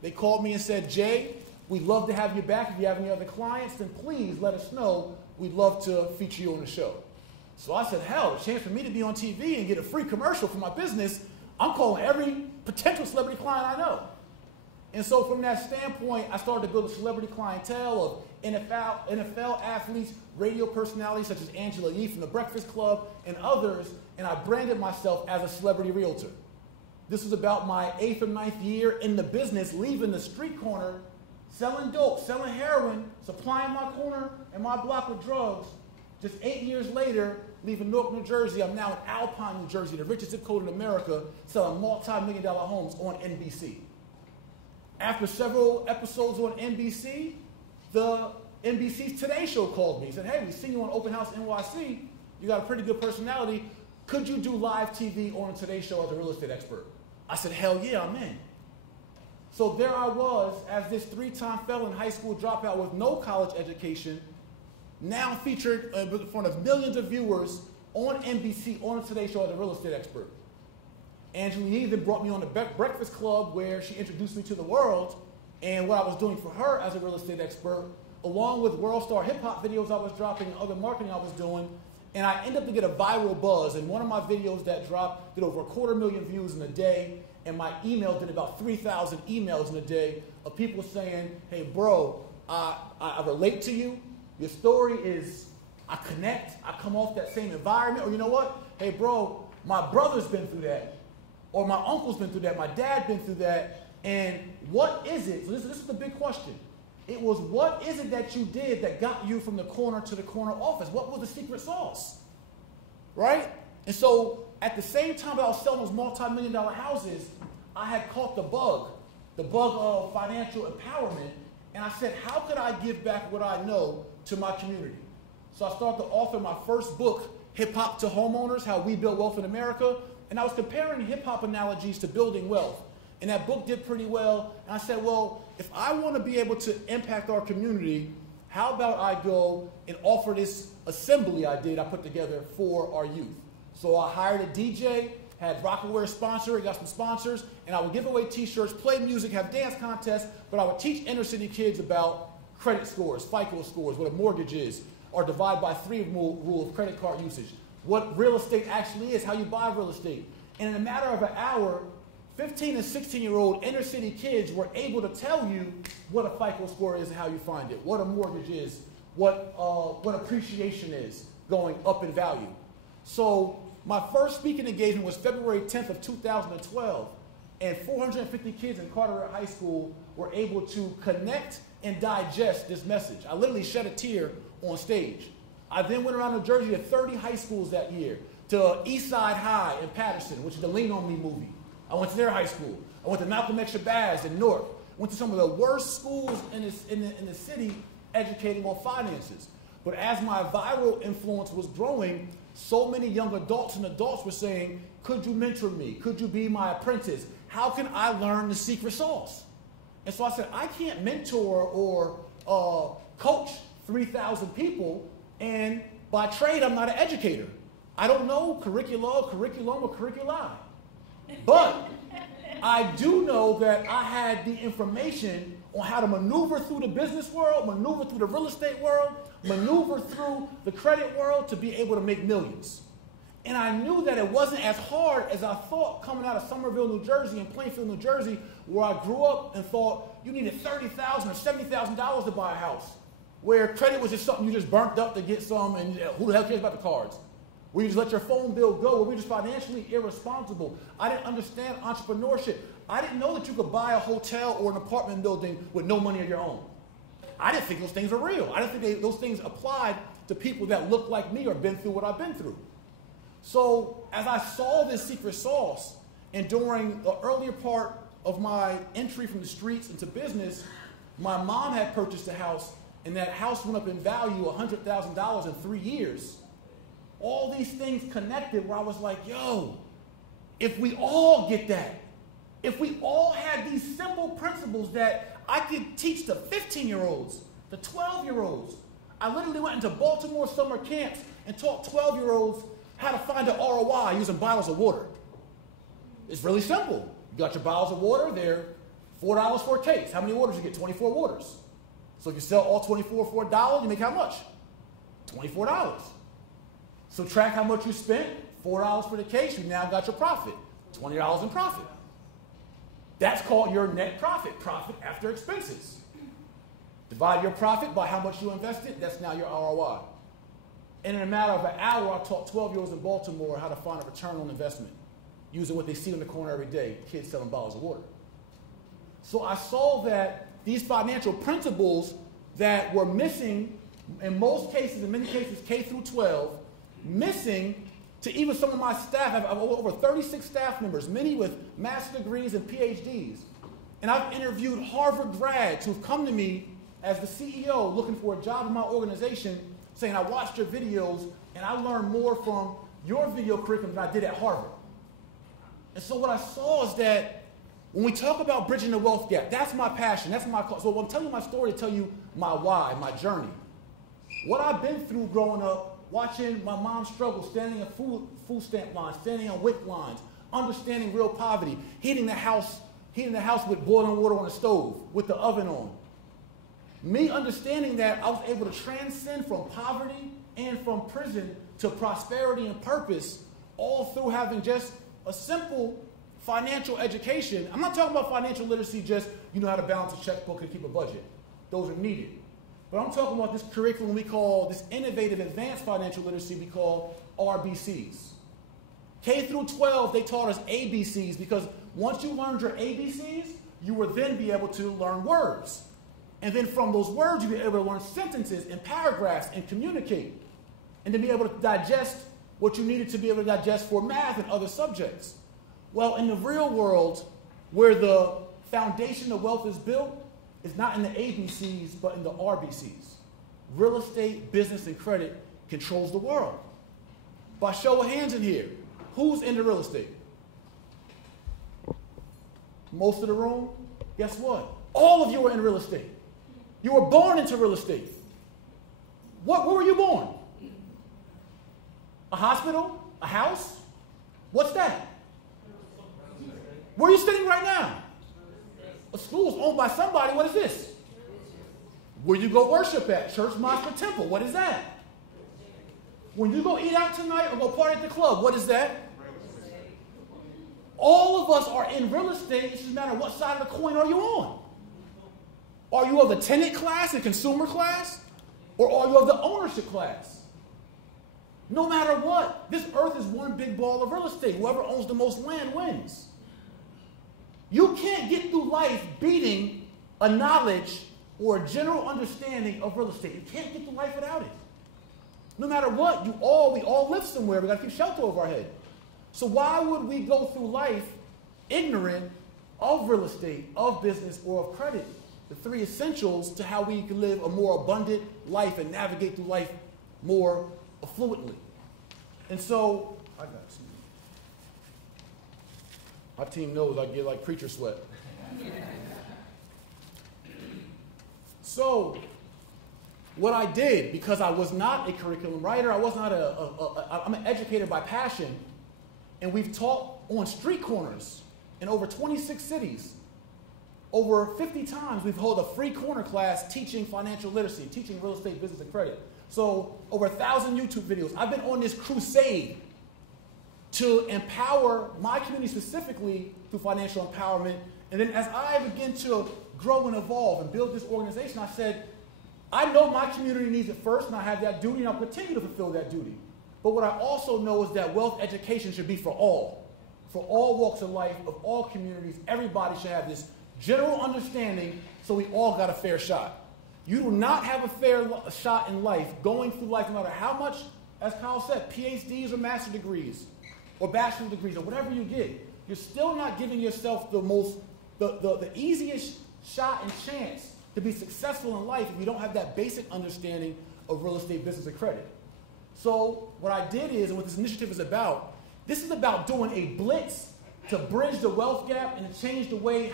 They called me and said, Jay, we'd love to have you back. If you have any other clients, then please let us know. We'd love to feature you on the show. So I said, hell, a chance for me to be on TV and get a free commercial for my business, I'm calling every potential celebrity client I know. And so from that standpoint, I started to build a celebrity clientele of NFL athletes, radio personalities such as Angela Yee from The Breakfast Club and others, and I branded myself as a celebrity realtor. This was about my 8th or 9th year in the business, leaving the street corner, selling dope, selling heroin, supplying my corner and my block with drugs. Just 8 years later, leaving Newark, New Jersey, I'm now in Alpine, New Jersey, the richest zip code in America, selling multi-million-dollar homes on NBC. After several episodes on NBC, the NBC's Today Show called me. He said, hey, we've seen you on Open House NYC. You got a pretty good personality. Could you do live TV on Today Show as a real estate expert? I said, hell yeah, I'm in. So there I was as this 3-time felon high school dropout with no college education, now featured in front of millions of viewers on NBC on the Today Show as a real estate expert. Angela Yee then brought me on the Breakfast Club where she introduced me to the world and what I was doing for her as a real estate expert, along with World Star hip hop videos I was dropping and other marketing I was doing. And I ended up to get a viral buzz. And one of my videos that dropped did over 250,000 views in a day. And my email did about 3,000 emails in a day of people saying, hey, bro, I relate to you. Your story is, I connect. I come off that same environment. Or you know what? Hey, bro, my brother's been through that. Or my uncle's been through that. My dad's been through that. And what is it? So this is the big question. It was, what is it that you did that got you from the corner to the corner office? What was the secret sauce? Right? And so at the same time that I was selling those multi-million-dollar houses, I had caught the bug of financial empowerment. And I said, how could I give back what I know to my community? So I started to author my first book, Hip Hop to Homeowners, How We Build Wealth in America. And I was comparing hip hop analogies to building wealth. And that book did pretty well. And I said, well, if I want to be able to impact our community, how about I go and offer this assembly I put together for our youth? So I hired a DJ, had Rockaware sponsor, got some sponsors, and I would give away t-shirts, play music, have dance contests, but I would teach inner city kids about credit scores, FICO scores, what a mortgage is, or divide by 3 rule of credit card usage, what real estate actually is, how you buy real estate. And in a matter of an hour, 15 and 16-year-old inner city kids were able to tell you what a FICO score is and how you find it, what a mortgage is, what appreciation is going up in value. So my first speaking engagement was February 10th of 2012, and 450 kids in Carteret High School were able to connect and digest this message. I literally shed a tear on stage. I then went around New Jersey to 30 high schools that year, to East Side High in Patterson, which is the Lean On Me movie. I went to their high school. I went to Malcolm X Shabazz in Newark. Went to some of the worst schools in the city educating on finances. But as my viral influence was growing, so many young adults and adults were saying, could you mentor me? Could you be my apprentice? How can I learn the secret sauce? And so I said, I can't mentor or coach 3,000 people, and by trade, I'm not an educator. I don't know curriculum, or curriculi. But I do know that I had the information on how to maneuver through the business world, maneuver through the real estate world, maneuver through the credit world to be able to make millions. And I knew that it wasn't as hard as I thought coming out of Somerville, New Jersey and Plainfield, New Jersey, where I grew up and thought you needed $30,000 or $70,000 to buy a house, where credit was just something you just burnt up to get some, and who the hell cares about the cards? Where you just let your phone bill go, where we're just financially irresponsible. I didn't understand entrepreneurship. I didn't know that you could buy a hotel or an apartment building with no money of your own. I didn't think those things were real. I didn't think those things applied to people that look like me or been through what I've been through. So as I saw this secret sauce, and during the earlier part of my entry from the streets into business, my mom had purchased a house, and that house went up in value $100,000 in 3 years. All these things connected where I was like, yo, if we all get that, if we all had these simple principles that I could teach to 15-year-olds, to 12-year-olds. I literally went into Baltimore summer camps and taught 12-year-olds how to find an ROI using bottles of water. It's really simple. You got your bottles of water, they're $4 for a case. How many waters you get? 24 waters. So if you sell all 24 for $1, you make how much? $24. Subtract how much you spent, $4 for the case, you now got your profit, $20 in profit. That's called your net profit, profit after expenses. Divide your profit by how much you invested, that's now your ROI. And in a matter of an hour, I taught 12-year-olds in Baltimore how to find a return on investment, using what they see in the corner every day, kids selling bottles of water. So I saw that these financial principles that were missing in most cases, in many cases K through 12, missing to even some of my staff. I have over 36 staff members, many with master's degrees and PhDs. And I've interviewed Harvard grads who've come to me as the CEO looking for a job in my organization, saying, I watched your videos and I learned more from your video curriculum than I did at Harvard. And so what I saw is that when we talk about bridging the wealth gap, that's my passion, that's my cause. So I'm telling you my story to tell you my why, my journey. What I've been through growing up, watching my mom struggle, standing in food stamp lines, standing on WIC lines, understanding real poverty, heating the house with boiling water on the stove, with the oven on. Me understanding that, I was able to transcend from poverty and from prison to prosperity and purpose, all through having just a simple financial education. I'm not talking about financial literacy, just you know how to balance a checkbook and keep a budget. Those are needed. But I'm talking about this curriculum we call, this innovative advanced financial literacy we call RBCs. K through 12, they taught us ABCs because once you learned your ABCs, you would then be able to learn words. And then from those words, you'd be able to learn sentences and paragraphs and communicate. And to be able to digest what you needed to be able to digest for math and other subjects. Well, in the real world, where the foundation of wealth is built, it's not in the ABCs, but in the RBCs. Real estate, business, and credit controls the world. By show of hands in here, who's into real estate? Most of the room? Guess what? All of you are in real estate. You were born into real estate. Where were you born? A hospital? A house? What's that? Where are you sitting right now? A school is owned by somebody. What is this? Where you go worship at? Church, mosque, or temple. What is that? When you go eat out tonight or go party at the club, what is that? All of us are in real estate. It doesn't matter what side of the coin are you on. Are you of the tenant class, the consumer class? Or are you of the ownership class? No matter what, this earth is one big ball of real estate. Whoever owns the most land wins. You can't get through life beating a knowledge or a general understanding of real estate. You can't get through life without it. No matter what, we all live somewhere. We got to keep shelter over our head. So why would we go through life ignorant of real estate, of business, or of credit? The three essentials to how we can live a more abundant life and navigate through life more affluently. And so, I got you. My team knows I get like preacher sweat. So, what I did, because I was not a curriculum writer, I was not I'm an educator by passion, and we've taught on street corners in over 26 cities. Over 50 times we've held a free corner class teaching financial literacy, teaching real estate, business, and credit. So over 1,000 YouTube videos. I've been on this crusade to empower my community specifically through financial empowerment. And then as I begin to grow and evolve and build this organization, I said, I know my community needs it first, and I have that duty, and I'll continue to fulfill that duty. But what I also know is that wealth education should be for all walks of life, of all communities. Everybody should have this general understanding, so we all got a fair shot. You do not have a fair shot in life, going through life, no matter how much, as Kyle said, PhDs or master degrees, or bachelor degrees, or whatever you get. You're still not giving yourself the easiest shot and chance to be successful in life if you don't have that basic understanding of real estate, business, and credit. So what I did is, and what this initiative is about, this is about doing a blitz to bridge the wealth gap and to change the way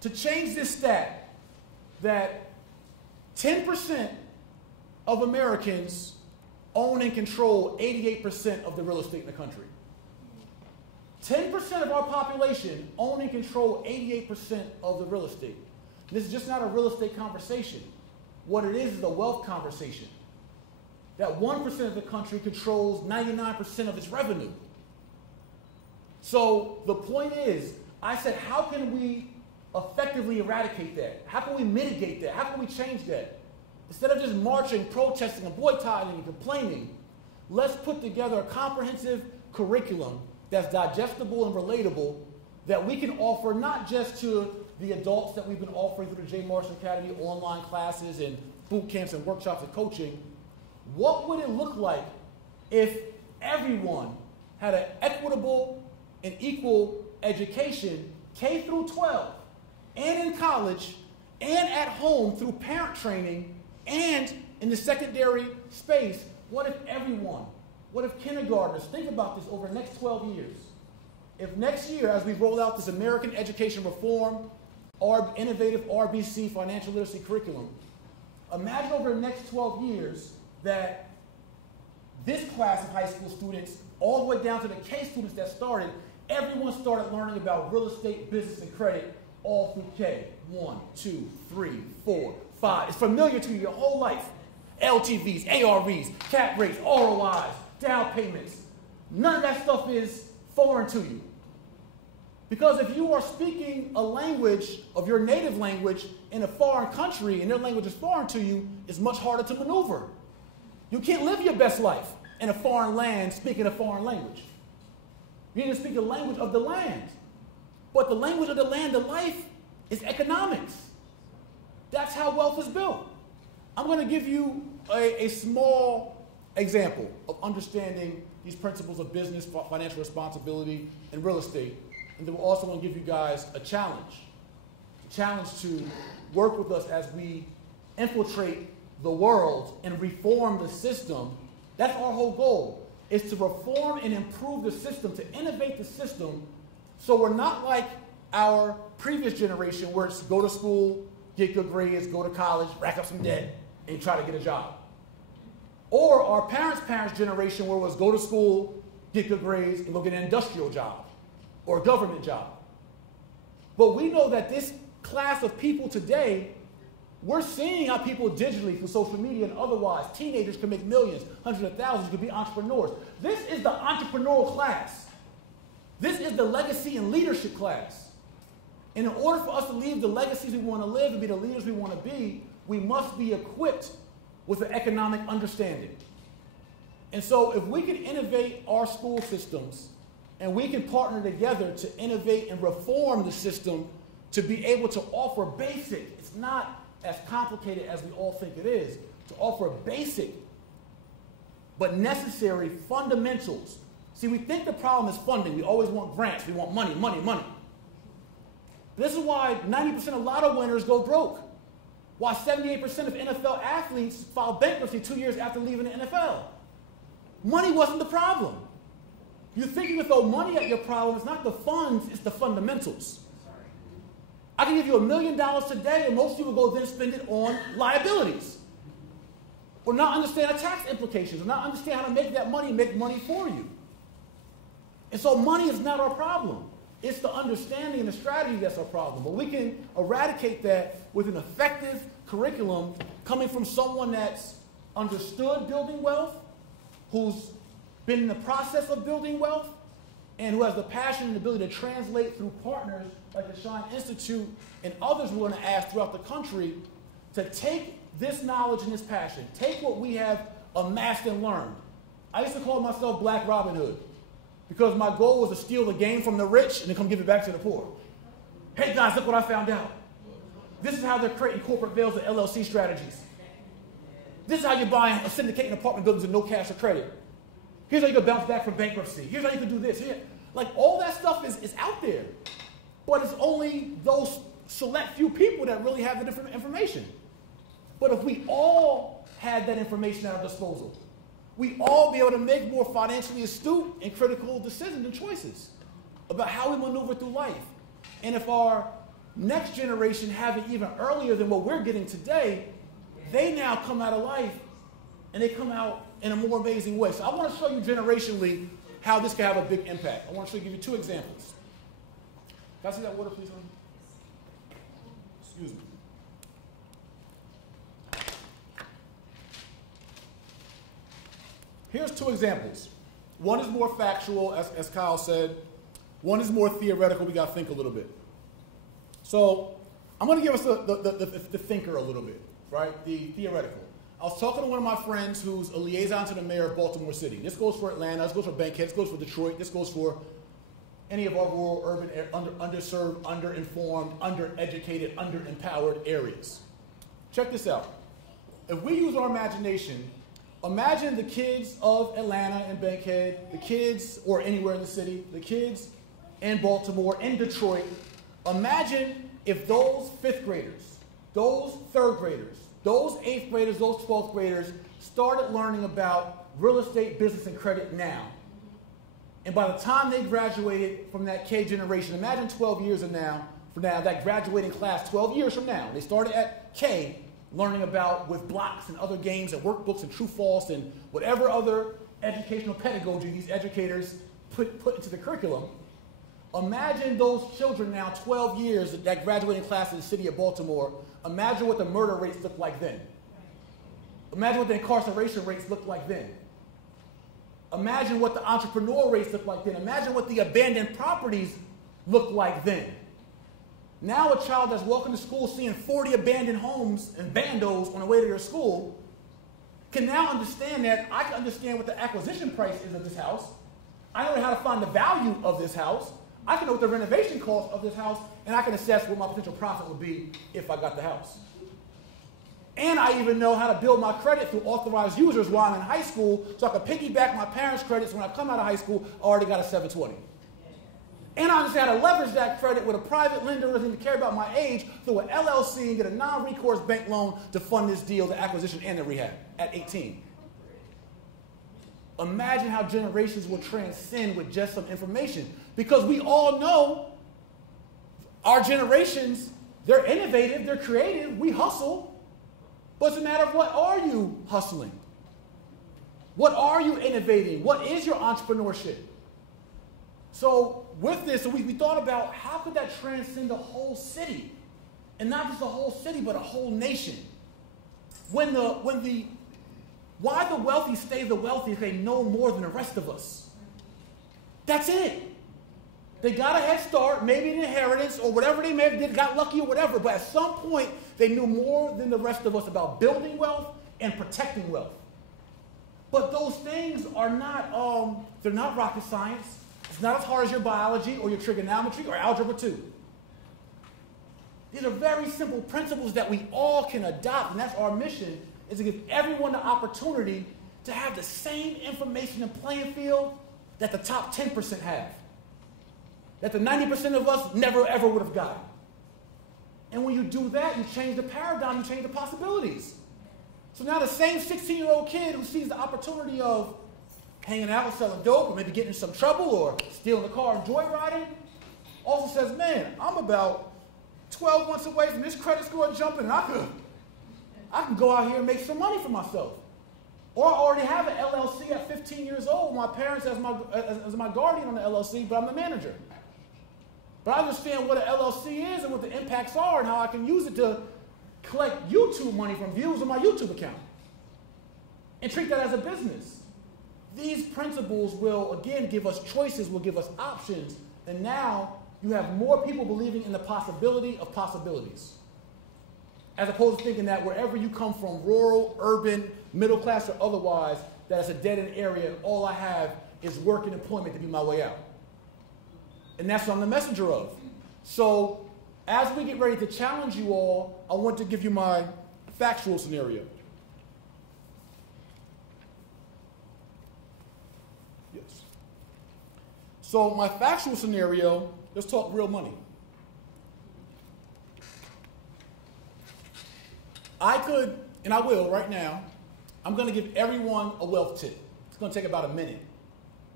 to change this stat that 10% of Americans own and control 88% of the real estate in the country. 10% of our population own and control 88% of the real estate. This is just not a real estate conversation. What it is a wealth conversation. That 1% of the country controls 99% of its revenue. So the point is, I said, how can we effectively eradicate that? How can we mitigate that? How can we change that? Instead of just marching, protesting, and boycotting and complaining, let's put together a comprehensive curriculum that's digestible and relatable that we can offer not just to the adults that we've been offering through the J. Morrison Academy, online classes and boot camps and workshops and coaching. What would it look like if everyone had an equitable and equal education, K through 12, and in college, and at home through parent training, and in the secondary space? What if everyone, what if kindergartners, think about this over the next 12 years. If next year, as we roll out this American Education Reform, our innovative RBC financial literacy curriculum, imagine over the next 12 years that this class of high school students, all the way down to the K students that started, everyone started learning about real estate, business, and credit all through K. 1, 2, 3, 4, 5. It's familiar to you your whole life. LTVs, ARVs, cap rates, ROIs, down payments. None of that stuff is foreign to you. Because if you are speaking a language of your native language in a foreign country and their language is foreign to you, it's much harder to maneuver. You can't live your best life in a foreign land speaking a foreign language. You need to speak the language of the land. But the language of the land of life is economics. That's how wealth is built. I'm going to give you a small example of understanding these principles of business, financial responsibility, and real estate. And then we're also going to give you guys a challenge to work with us as we infiltrate the world and reform the system. That's our whole goal, is to reform and improve the system, to innovate the system, so we're not like our previous generation where it's go to school, get good grades, go to college, rack up some debt, and try to get a job. Or our parents' generation where it was go to school, get good grades, and go get an industrial job or a government job. But we know that this class of people today, we're seeing how people digitally through social media and otherwise, teenagers can make millions, hundreds of thousands, could be entrepreneurs. This is the entrepreneurial class. This is the legacy and leadership class. And in order for us to leave the legacies we want to live and be the leaders we want to be, we must be equipped with an economic understanding. And so if we can innovate our school systems and we can partner together to innovate and reform the system to be able to offer basic, it's not as complicated as we all think it is, to offer basic but necessary fundamentals. See, we think the problem is funding. We always want grants. We want money, money, money. This is why 90% of lotto winners go broke. Why 78% of NFL athletes file bankruptcy 2 years after leaving the NFL. Money wasn't the problem. You think you can throw money at your problem. It's not the funds, it's the fundamentals. I can give you $1 million today, and most people go then spend it on liabilities. Or not understand the tax implications, or not understand how to make that money make money for you. And so money is not our problem. It's the understanding and the strategy that's our problem. But we can eradicate that with an effective curriculum coming from someone that's understood building wealth, who's been in the process of building wealth, and who has the passion and ability to translate through partners like the Shine Institute and others we're going to ask throughout the country to take this knowledge and this passion, take what we have amassed and learned. I used to call myself Black Robin Hood because my goal was to steal the game from the rich and then come give it back to the poor. Hey guys, look what I found out. This is how they're creating corporate veils and LLC strategies. This is how you're buying or syndicating apartment buildings with no cash or credit. Here's how you can bounce back from bankruptcy. Here's how you can do this. Here. Like all that stuff is out there. But it's only those select few people that really have the different information. But if we all had that information at our disposal, we'd all be able to make more financially astute and critical decisions and choices about how we maneuver through life. And if our next generation have it even earlier than what we're getting today, they now come out of life and they come out in a more amazing way. So I want to show you generationally how this can have a big impact. I want to give you 2 examples. Can I see that water, please? Excuse me. Here's 2 examples. One is more factual, as Kyle said. One is more theoretical. We got to think a little bit. So I'm going to give us the thinker a little bit, right? The theoretical. I was talking to one of my friends who's a liaison to the mayor of Baltimore City. This goes for Atlanta. This goes for Bankhead. This goes for Detroit. This goes for any of our rural, urban, underserved, underinformed, undereducated, underempowered areas. Check this out. If we use our imagination, imagine the kids of Atlanta and Bankhead, the kids, or anywhere in the city, the kids in Baltimore, in Detroit. Imagine if those 5th graders, those 3rd graders, those 8th graders, those 12th graders started learning about real estate, business, and credit now. And by the time they graduated from that K generation, imagine 12 years from now, that graduating class 12 years from now, they started at K, learning about with blocks and other games and workbooks and true false and whatever other educational pedagogy these educators put into the curriculum. Imagine those children now 12 years, that graduating class in the city of Baltimore, imagine what the murder rates looked like then. Imagine what the incarceration rates looked like then. Imagine what the entrepreneur rates looked like then. Imagine what the abandoned properties looked like then. Now a child that's walking to school seeing 40 abandoned homes and bandos on the way to their school can now understand that I can understand what the acquisition price is of this house. I know how to find the value of this house. I can know what the renovation cost of this house, and I can assess what my potential profit would be if I got the house. And I even know how to build my credit through authorized users while I'm in high school, so I can piggyback my parents' credits. When I come out of high school, I already got a 720. And I understand how to leverage that credit with a private lender who doesn't even care about my age through an LLC and get a non-recourse bank loan to fund this deal, the acquisition and the rehab at 18. Imagine how generations will transcend with just some information. Because we all know our generations, they're innovative, they're creative, we hustle. But it's a matter of what are you hustling? What are you innovating? What is your entrepreneurship? So with this, we thought about how could that transcend a whole city? And not just a whole city, but a whole nation. Why the wealthy stay the wealthy if they know more than the rest of us. That's it. They got a head start, maybe an inheritance, or whatever they may have did, got lucky or whatever, but at some point, they knew more than the rest of us about building wealth and protecting wealth. But those things are not, they're not rocket science. It's not as hard as your biology or your trigonometry or algebra 2. These are very simple principles that we all can adopt, and that's our mission, is to give everyone the opportunity to have the same information and playing field that the top 10% have, that the 90% of us never ever would have gotten. And when you do that, you change the paradigm, you change the possibilities. So now the same 16-year-old kid who sees the opportunity of hanging out, selling dope, or maybe getting in some trouble, or stealing a car and joyriding, also says, man, I'm about 12 months away from this credit score jumping, and I can go out here and make some money for myself. Or I already have an LLC at 15 years old, my parents as my guardian on the LLC, but I'm the manager. But I understand what an LLC is and what the impacts are and how I can use it to collect YouTube money from views on my YouTube account and treat that as a business. These principles will, again, give us choices, will give us options, and now you have more people believing in the possibility of possibilities, as opposed to thinking that wherever you come from, rural, urban, middle class, or otherwise, that it's a dead-end area and all I have is work and employment to be my way out. And that's what I'm the messenger of. So as we get ready to challenge you all, I want to give you my factual scenario. Yes. So my factual scenario, let's talk real money. I could, and I will right now, I'm going to give everyone a wealth tip. It's going to take about a minute.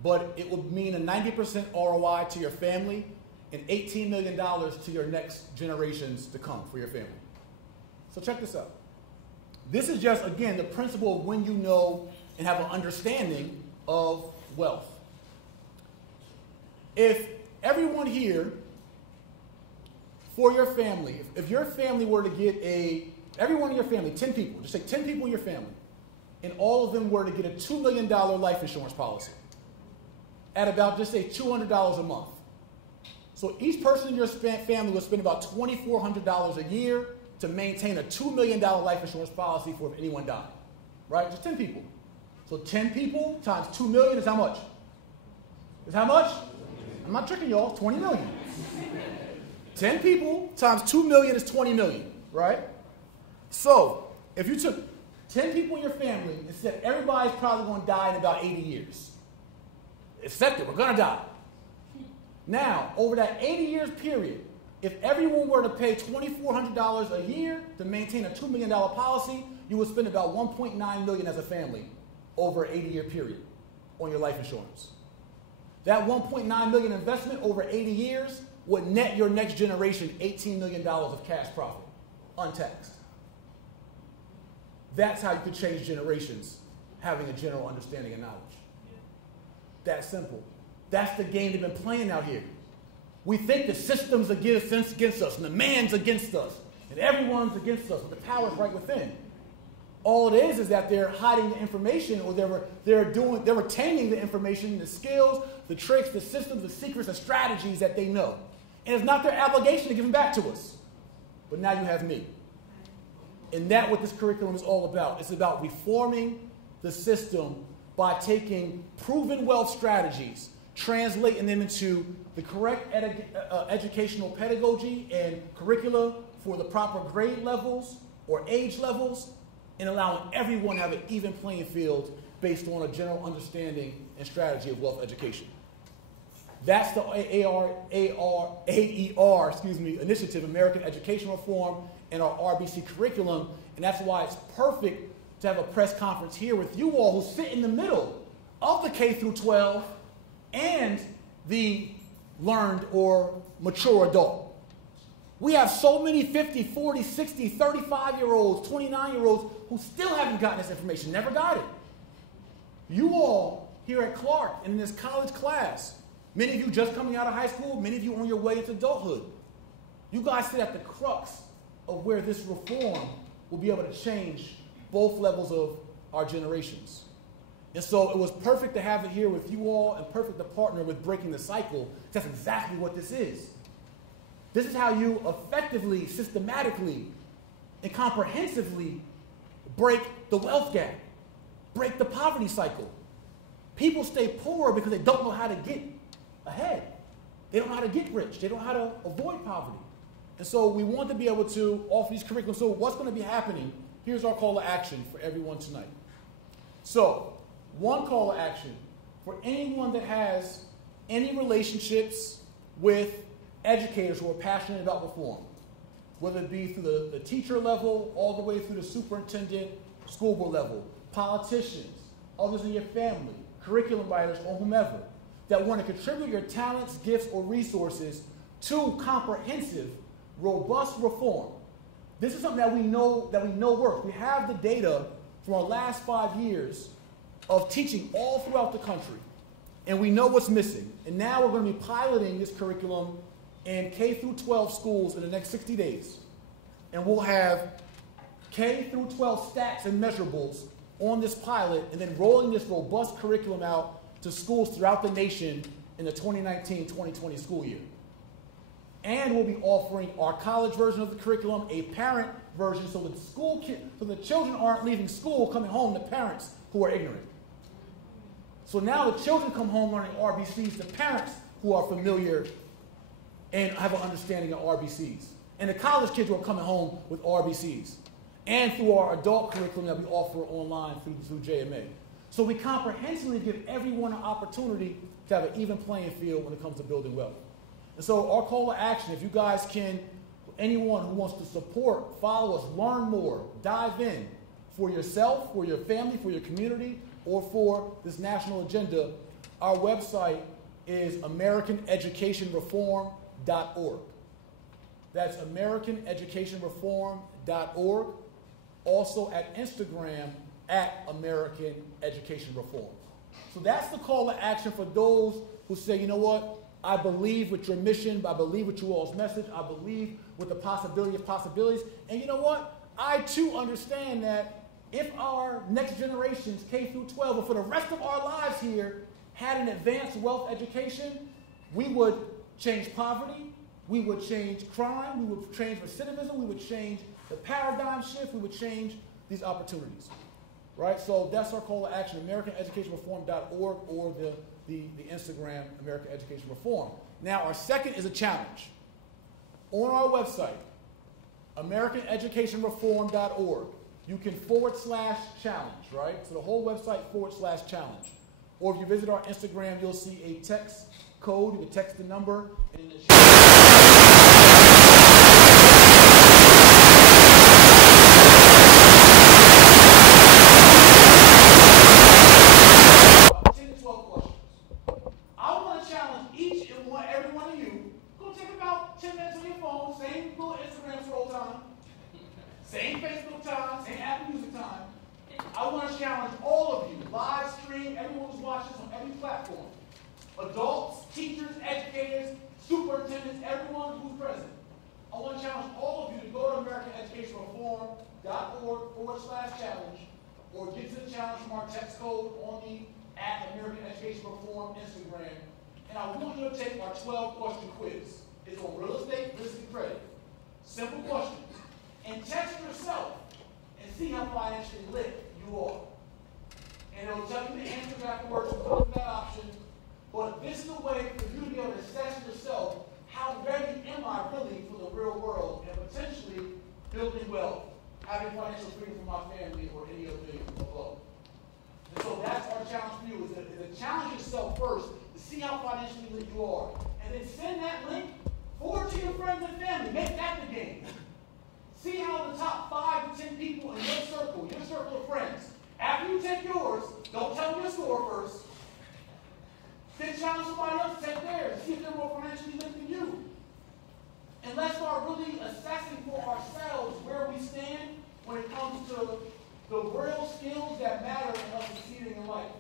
But it would mean a 90% ROI to your family and $18 million to your next generations to come for your family. So check this out. This is just, again, the principle of when you know and have an understanding of wealth. If everyone here, for your family, if your family were to get everyone in your family, 10 people, just say 10 people in your family, and all of them were to get a $2 million life insurance policy at about, just say, $200 a month. So each person in your family will spend about $2,400 a year to maintain a $2 million life insurance policy for if anyone died, right? Just 10 people. So 10 people times $2 million is how much? Is how much? I'm not tricking y'all, 20 million. 10 people times 2 million is 20 million, right? So if you took 10 people in your family and said everybody's probably going to die in about 80 years, accept it, we're going to die. Now, over that 80 years period, if everyone were to pay $2,400 a year to maintain a $2 million policy, you would spend about $1.9 million as a family over an 80-year period on your life insurance. That $1.9 million investment over 80 years would net your next generation $18 million of cash profit, untaxed. That's how you could change generations, having a general understanding and knowledge. That simple. That's the game they've been playing out here. We think the system's against us, and the man's against us, and everyone's against us, but the power's right within. All it is that they're hiding the information, or they're retaining the information, the skills, the tricks, the systems, the secrets, the strategies that they know. And it's not their obligation to give them back to us. But now you have me. And that's what this curriculum is all about. It's about reforming the system by taking proven wealth strategies, translating them into the correct educational pedagogy and curricula for the proper grade levels or age levels, and allowing everyone to have an even playing field based on a general understanding and strategy of wealth education. That's the AER initiative, American Education Reform, and our RBC curriculum, and that's why it's perfect to have a press conference here with you all who sit in the middle of the K through 12 and the learned or mature adult. We have so many 50, 40, 60, 35-year-olds, 29-year-olds who still haven't gotten this information, never got it. You all here at Clark and in this college class, many of you just coming out of high school, many of you on your way into adulthood, you guys sit at the crux of where this reform will be able to change both levels of our generations. And so it was perfect to have it here with you all and perfect to partner with Breaking the Cycle. That's exactly what this is. This is how you effectively, systematically, and comprehensively break the wealth gap, break the poverty cycle. People stay poor because they don't know how to get ahead. They don't know how to get rich. They don't know how to avoid poverty. And so we want to be able to offer these curriculums. So what's going to be happening? Here's our call to action for everyone tonight. So one call to action for anyone that has any relationships with educators who are passionate about reform, whether it be through the teacher level, all the way through the superintendent, school board level, politicians, others in your family, curriculum writers, or whomever, that want to contribute your talents, gifts, or resources to comprehensive, robust reform. This is something that we know works. We have the data from our last 5 years of teaching all throughout the country, and we know what's missing. And now we're going to be piloting this curriculum in K through 12 schools in the next 60 days. And we'll have K through 12 stats and measurables on this pilot, and then rolling this robust curriculum out to schools throughout the nation in the 2019-2020 school year. And we'll be offering our college version of the curriculum, a parent version, so the children aren't leaving school coming home to parents who are ignorant. So now the children come home learning RBCs, the parents who are familiar and have an understanding of RBCs. And the college kids who are coming home with RBCs. And through our adult curriculum that we offer online through JMA. So we comprehensively give everyone an opportunity to have an even playing field when it comes to building wealth. And so our call to action, if you guys can, anyone who wants to support, follow us, learn more, dive in for yourself, for your family, for your community, or for this national agenda, our website is AmericanEducationReform.org. That's AmericanEducationReform.org. Also at Instagram at American Education Reform. So that's the call to action for those who say, you know what, I believe with your mission, I believe with you all's message, I believe with the possibility of possibilities. And you know what, I too understand that if our next generations, K through 12, or for the rest of our lives here, had an advanced wealth education, we would change poverty, we would change crime, we would change recidivism, we would change the paradigm shift, we would change these opportunities. Right? So that's our call to action, AmericanEducationReform.org, or the Instagram, American Education Reform. Now, our second is a challenge. On our website, AmericanEducationReform.org, you can /challenge, right? So the whole website /challenge. Or if you visit our Instagram, you'll see a text code. You can text the number. And same Facebook time, same Apple Music time. I want to challenge all of you, live stream, everyone who's watching on every platform. Adults, teachers, educators, superintendents, everyone who's present. I want to challenge all of you to go to AmericanEducationReform.org /challenge, or get to the challenge from our text code on the American Education Reform Instagram. And I want you to take our 12-question quiz. It's on real estate, risk, and credit. Simple questions. And test yourself and see how financially lit you are. And it'll tell you the answers afterwards, so that option. But this is a way for you to be able to assess yourself, how ready am I really for the real world, and potentially building wealth, having financial freedom for my family or any other thing above. And so that's our challenge for you, is to challenge yourself first, to see how financially lit you are. And then send that link forward to your friends and family. Make that the game. See how the top 5 to 10 people in your circle of friends, after you take yours, don't tell them your score first, then challenge somebody else to take theirs. See if they're more financially lit than you. And let's start really assessing for ourselves where we stand when it comes to the real skills that matter in us succeeding in life.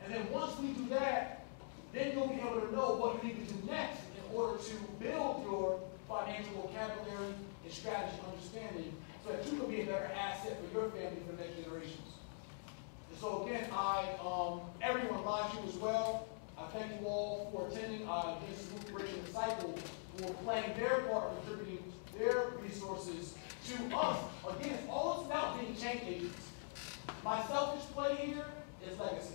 And then once we do that, then you'll be able to know what you need to do next in order to build your financial vocabulary and strategy understanding so that you can be a better asset for your family for the next generations. And so again, everyone live stream as well. I thank you all for attending. This is Luke, Rich, and Cycle, who are playing their part, contributing their resources to us. Again, it's all about being change agents. My selfish play here is legacy.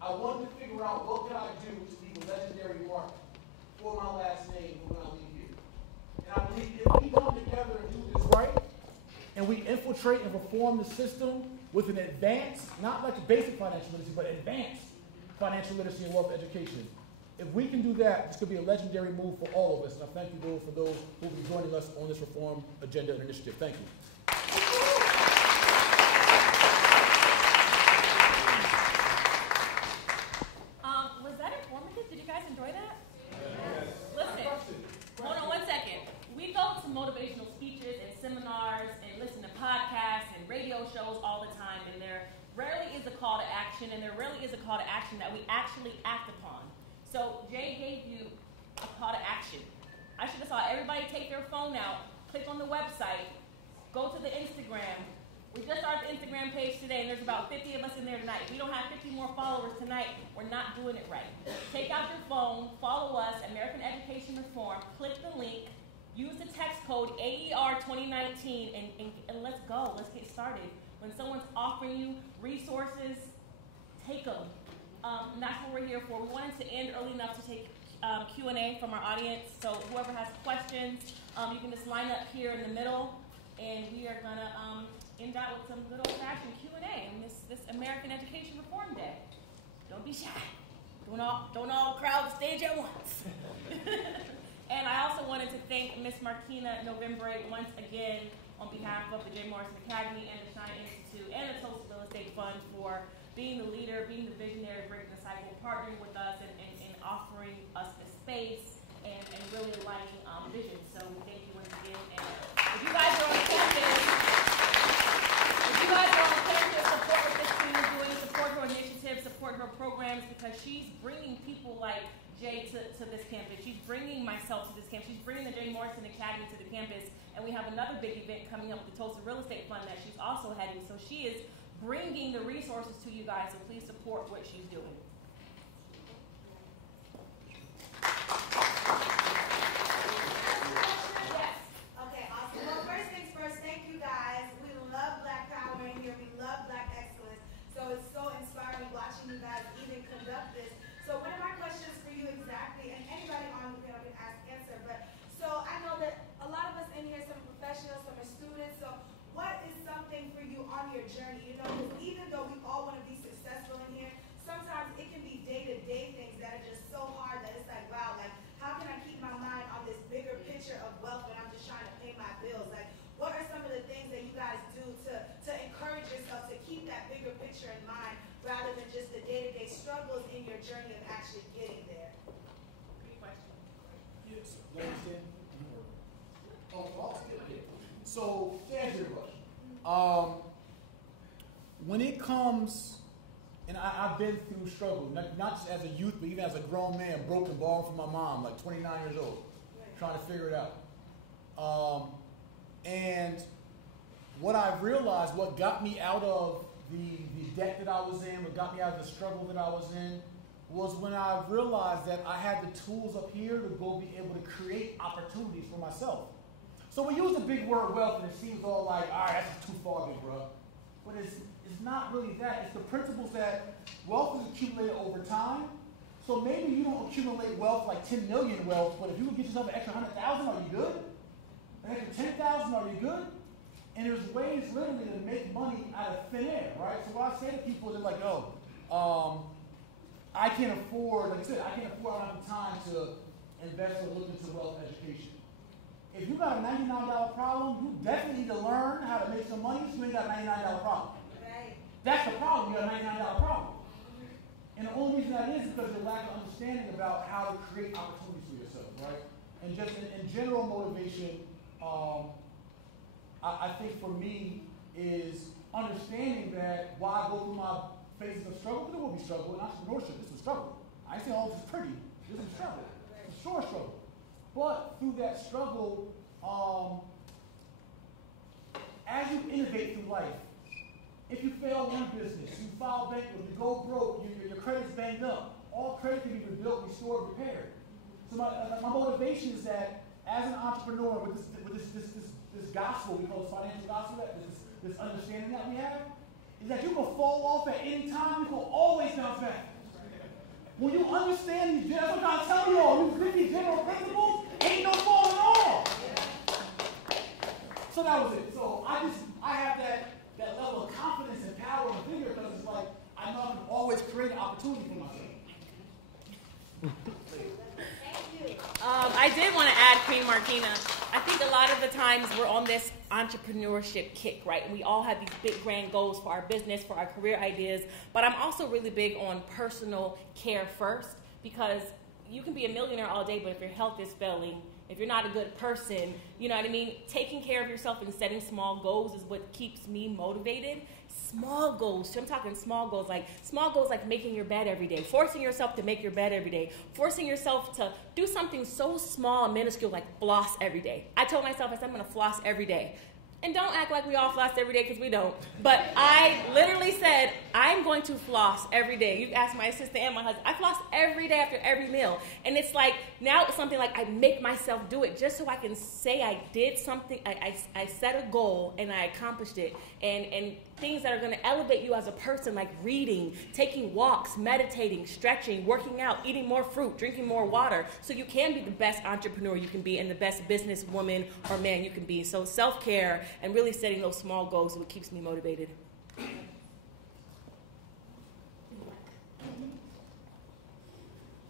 I wanted to figure out what can I do to leave a legendary mark for my last name when I leave here. And I infiltrate and reform the system with an advanced, not like basic financial literacy, but advanced financial literacy and wealth education. If we can do that, this could be a legendary move for all of us. And I thank you for those who will be joining us on this reform agenda and initiative. Thank you. Was that informative? Did you guys enjoy that? Yes. Listen, hold on 1 second. We go to motivational speeches and seminars and listen to podcasts and radio shows all the time, and there rarely is a call to action, and there rarely is a call to action that we actually act upon. So Jay gave you a call to action. I should have saw everybody take their phone out, click on the website, go to the Instagram. We just started the Instagram page today, and there's about 50 of us in there tonight. If we don't have 50 more followers tonight, we're not doing it right. Take out your phone, follow us, American Education Reform, click the link, use the text code AER2019, and let's go. Let's get started. When someone's offering you resources, take them. And that's what we're here for. We wanted to end early enough to take Q&A from our audience. So whoever has questions, you can just line up here in the middle, and we are going to end out with some good old-fashioned Q&A on this American Education Reform Day. Don't be shy. Don't all crowd the stage at once. And I also wanted to thank Ms. Marquina Novembre once again on behalf of the J. Morrison Academy and the Shine Institute and the Tulsa Real Estate Fund for being the leader, being the visionary, breaking the cycle, partnering with us and offering us the space and really aligning vision. So thank you once again. And if you guys are on campus, support what this team is doing, support her initiatives, support her programs, because she's bringing people like Jay to this campus. She's bringing myself to this campus. She's bringing the J. Morrison Academy to the campus. And we have another big event coming up with the Tulsa Real Estate Fund that she's also heading. So she is bringing the resources to you guys, so please support what she's doing. Yes. Okay, awesome. Well, first things first, thank you guys. We love Black Power in here. We love Black excellence. So it's so inspiring watching you guys even conduct this. So one of my questions for you exactly, and anybody on the panel can answer, but so I know that a lot of us in here, some are professionals, some are students, so what is something for you on your journey? You know, because even though we all want to be successful in here, sometimes it can be day-to-day things that are just so hard that it's like, wow, like, how can I keep my mind on this bigger picture of wealth when I'm just trying to pay my bills? Like, what are some of the things that you guys do to encourage yourself to keep that bigger picture in mind rather than just the day-to-day struggles in your journey of actually getting there? Great question. Yes, you understand? So, to answer your question, when it comes, and I've been through struggle, not just as a youth, but even as a grown man, broken, borrowed from my mom, like 29 years old, trying to figure it out. And what I've realized, what got me out of the debt that I was in, what got me out of the struggle that I was in, was when I realized that I had the tools up here to go be able to create opportunities for myself. So we use the big word wealth, and it seems all like, all right, that's just too far, big bro. But it's not really that. It's the principles that wealth is accumulated over time. So maybe you don't accumulate wealth like 10 million wealth, but if you can get yourself an extra 100,000, are you good? An extra 10,000, are you good? And there's ways literally to make money out of thin air, right? So what I say to people is like, I can't afford, like I said, I can't afford, I don't have the time to invest or look into wealth education. If you got a $99 problem, you definitely need to learn how to make some money so you ain't got a $99 problem. Right. That's the problem, you got a $99 problem. And the only reason that is because of lack of understanding about how to create opportunities for yourself, right? And just in general motivation, I think for me is understanding that while I go through my phases of struggle, because there will be struggle in entrepreneurship, this is a struggle. I ain't saying all this is pretty, this is a struggle. It's a sure struggle. But through that struggle, as you innovate through life, if you fail one business, you file bankrupt, you go broke, your credit's banged up, all credit can be rebuilt, restored, repaired. So my motivation is that as an entrepreneur with this gospel, we call this financial gospel, this understanding that we have, is that you can fall off at any time, you can always bounce back. When you understand these, that's what I tell you all, these general principles, ain't no falling off. So that was it. So I just I have that level of confidence and power and vigor because it's like I know I can always create an opportunity for myself. I did want to add, Queen Martina, I think a lot of the times we're on this entrepreneurship kick, right? We all have these big grand goals for our business, for our career ideas, but I'm also really big on personal care first, because you can be a millionaire all day, but if your health is failing, if you're not a good person, you know what I mean? Taking care of yourself and setting small goals is what keeps me motivated. Small goals, I'm talking small goals like making your bed every day, forcing yourself to make your bed every day, forcing yourself to do something so small and minuscule like floss every day. I told myself, I said, I'm gonna floss every day. And don't act like we all floss every day, because we don't. But I literally said, I'm going to floss every day. You've asked my assistant and my husband. I floss every day after every meal. And it's like, now it's something like I make myself do it just so I can say I did something. I set a goal and I accomplished it. And things that are going to elevate you as a person, like reading, taking walks, meditating, stretching, working out, eating more fruit, drinking more water, so you can be the best entrepreneur you can be and the best businesswoman or man you can be. So self-care and really setting those small goals is what keeps me motivated.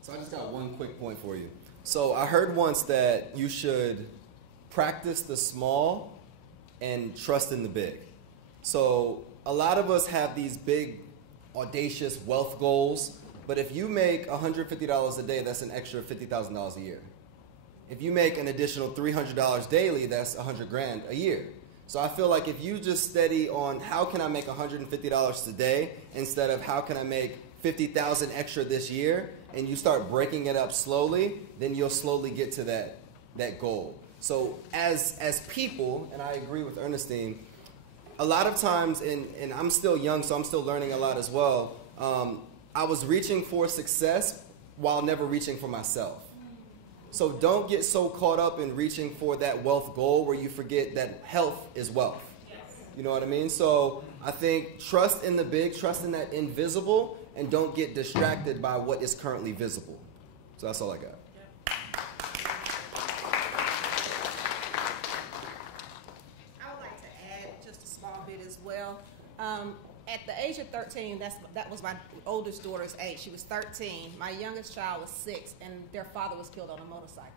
So I just got one quick point for you. So I heard once that you should practice the small and trust in the big. So a lot of us have these big, audacious wealth goals, but if you make $150 a day, that's an extra $50,000 a year. If you make an additional $300 daily, that's $100,000 a year. So I feel like if you just steady on how can I make $150 today instead of how can I make $50,000 extra this year, and you start breaking it up slowly, then you'll slowly get to that goal. So as people, and I agree with Ernestine, a lot of times, and I'm still young, so I'm still learning a lot as well, I was reaching for success while never reaching for myself. So don't get so caught up in reaching for that wealth goal where you forget that health is wealth. You know what I mean? So I think trust in the big, trust in that invisible, and don't get distracted by what is currently visible. So that's all I got. Well, at the age of 13, that was my oldest daughter's age. She was 13. My youngest child was 6, and their father was killed on a motorcycle.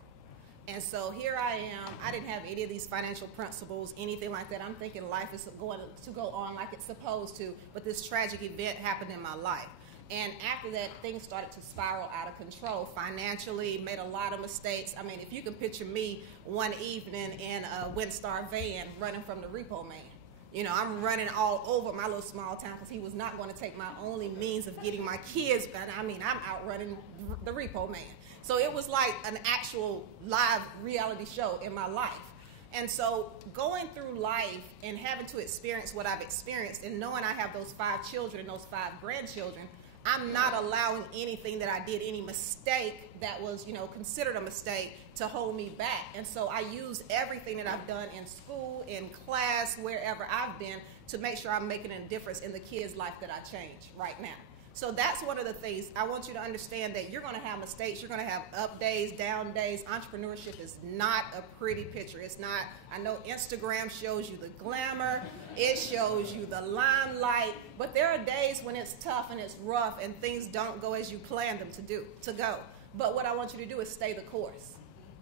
And so here I am. I didn't have any of these financial principles, anything like that. I'm thinking life is going to go on like it's supposed to, but this tragic event happened in my life. And after that, things started to spiral out of control financially, made a lot of mistakes. I mean, if you can picture me one evening in a Windstar van running from the repo man. You know, I'm running all over my little small town because he was not going to take my only means of getting my kids. But I mean, I'm outrunning the repo man. So it was like an actual live reality show in my life. And so going through life and having to experience what I've experienced and knowing I have those 5 children and those 5 grandchildren, I'm not allowing anything that I did, any mistake that was, you know, considered a mistake to hold me back. And so I use everything that I've done in school, in class, wherever I've been to make sure I'm making a difference in the kids' life that I change right now. So that's one of the things. I want you to understand that you're going to have mistakes. You're going to have up days, down days. Entrepreneurship is not a pretty picture. It's not. I know Instagram shows you the glamour. It shows you the limelight. But there are days when it's tough and it's rough and things don't go as you planned them to go. But what I want you to do is stay the course.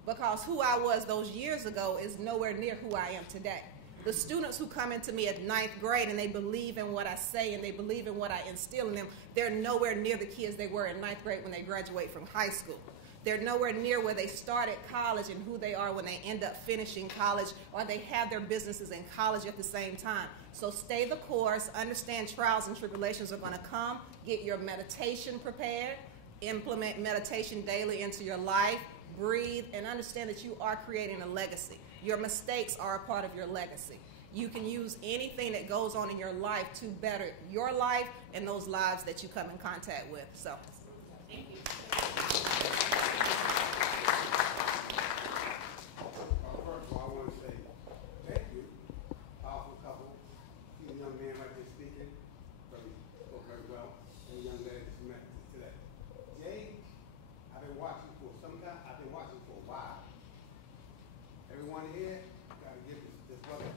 Because who I was those years ago is nowhere near who I am today. The students who come into me at 9th grade and they believe in what I say and they believe in what I instill in them, they're nowhere near the kids they were in 9th grade when they graduate from high school. They're nowhere near where they started college and who they are when they end up finishing college, or they have their businesses in college at the same time. So stay the course, understand trials and tribulations are going to come, get your meditation prepared, implement meditation daily into your life, breathe, and understand that you are creating a legacy. Your mistakes are a part of your legacy. You can use anything that goes on in your life to better your life and those lives that you come in contact with. So, thank you. First of all, I want to say thank you. Powerful couple. See the young man right there speaking. Spoke very well. And the young lady that's met today. Jay, I've been watching for some time. I've been watching for a while. Everyone here, got to give this brother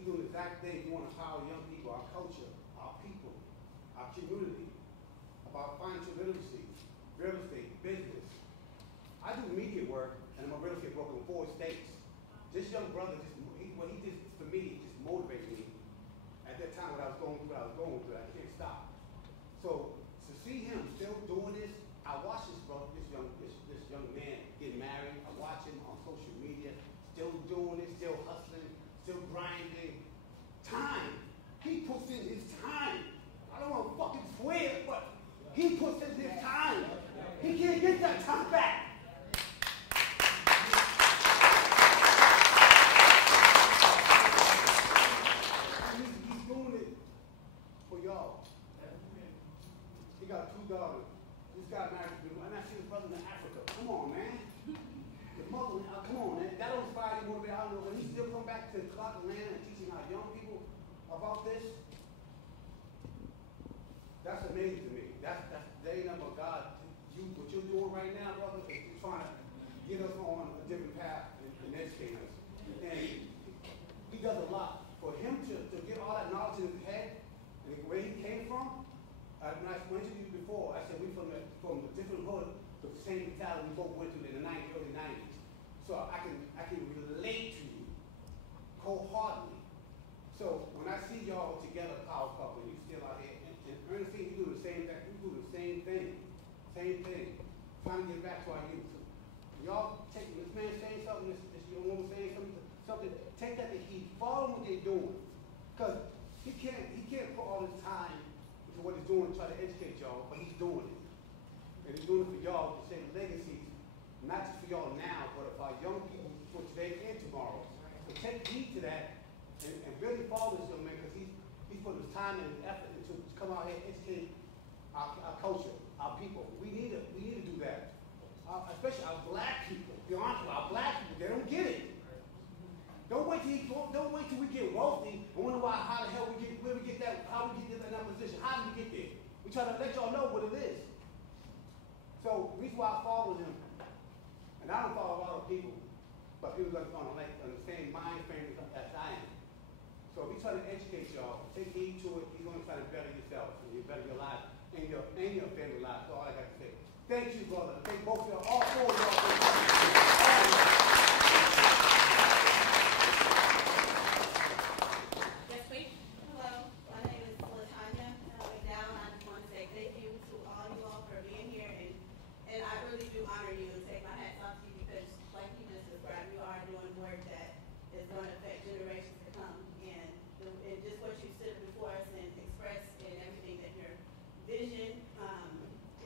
He's doing the exact thing. You want to empower young people, our culture, our people, our community, about financial literacy, real estate, business. I do media work, and I'm a real estate broker in 4 states. This young brother, what he did for me, just motivated me. At that time, when I was going through, I can't stop. So to see him still doing this, I watch this brother, this young man get married. I watch him on social media, still doing it, still hustling, still grinding. Time. He puts in his time. I don't want to fucking swear, but he puts in his time. He can't get that time back. He's doing it for y'all. He got 2 daughters. This guy married to me, and I see his brother in Africa. Come on, man. The mother, come on, man. That don't inspire you more than I don't know. When he still come back to Clark Atlanta and teaching our young people about this, that's amazing to me. That's they number God. What you're doing right now, brother, is you're trying to get us on a different path and educate us. And he does a lot. For him to get all that knowledge in his head and where he came from, when I mentioned to you before, I said we from a different hood, but the same mentality we both went through in the early 90s. So I can relate to you wholeheartedly. So when I see y'all together, power couple, you still out here, and Ernestine, you do the same thing. You do the same thing. Same thing. Trying to get back to our youth. Y'all take this man saying something, this young woman saying something. Take that to heed. Follow what they're doing, because he can't put all his time into what he's doing to try to educate y'all, but he's doing it, and he's doing it for y'all to save legacies, not just for y'all now, but for our young people for today and tomorrow. So take heed to that, and really follow this young man, because he's putting his time and his effort into to come out here and educate our culture, our people. We need to do that. Especially our black people. To be honest with you, our black people, they don't get it. Don't wait till we get wealthy and wonder how the hell how we get in that position. How did we get there? We try to let y'all know what it is. So the reason why I follow him, and I don't follow a lot of people, but people that are on the same mind frame as I am. So if he's trying to educate y'all, take heed to it. He's going to try to better yourself and you better your life and your family life. That's all I got to say. Thank you, brother. Thank both of y'all, all 4 of y'all. Yes, please. Hello, my name is Latanya. Down. I just want to say thank you to all you all for being here, and I really do honor you and take my hats off to you, because, like you just described, you are doing work that is going to affect generations to come, and just what you stood before us and expressed and everything that your vision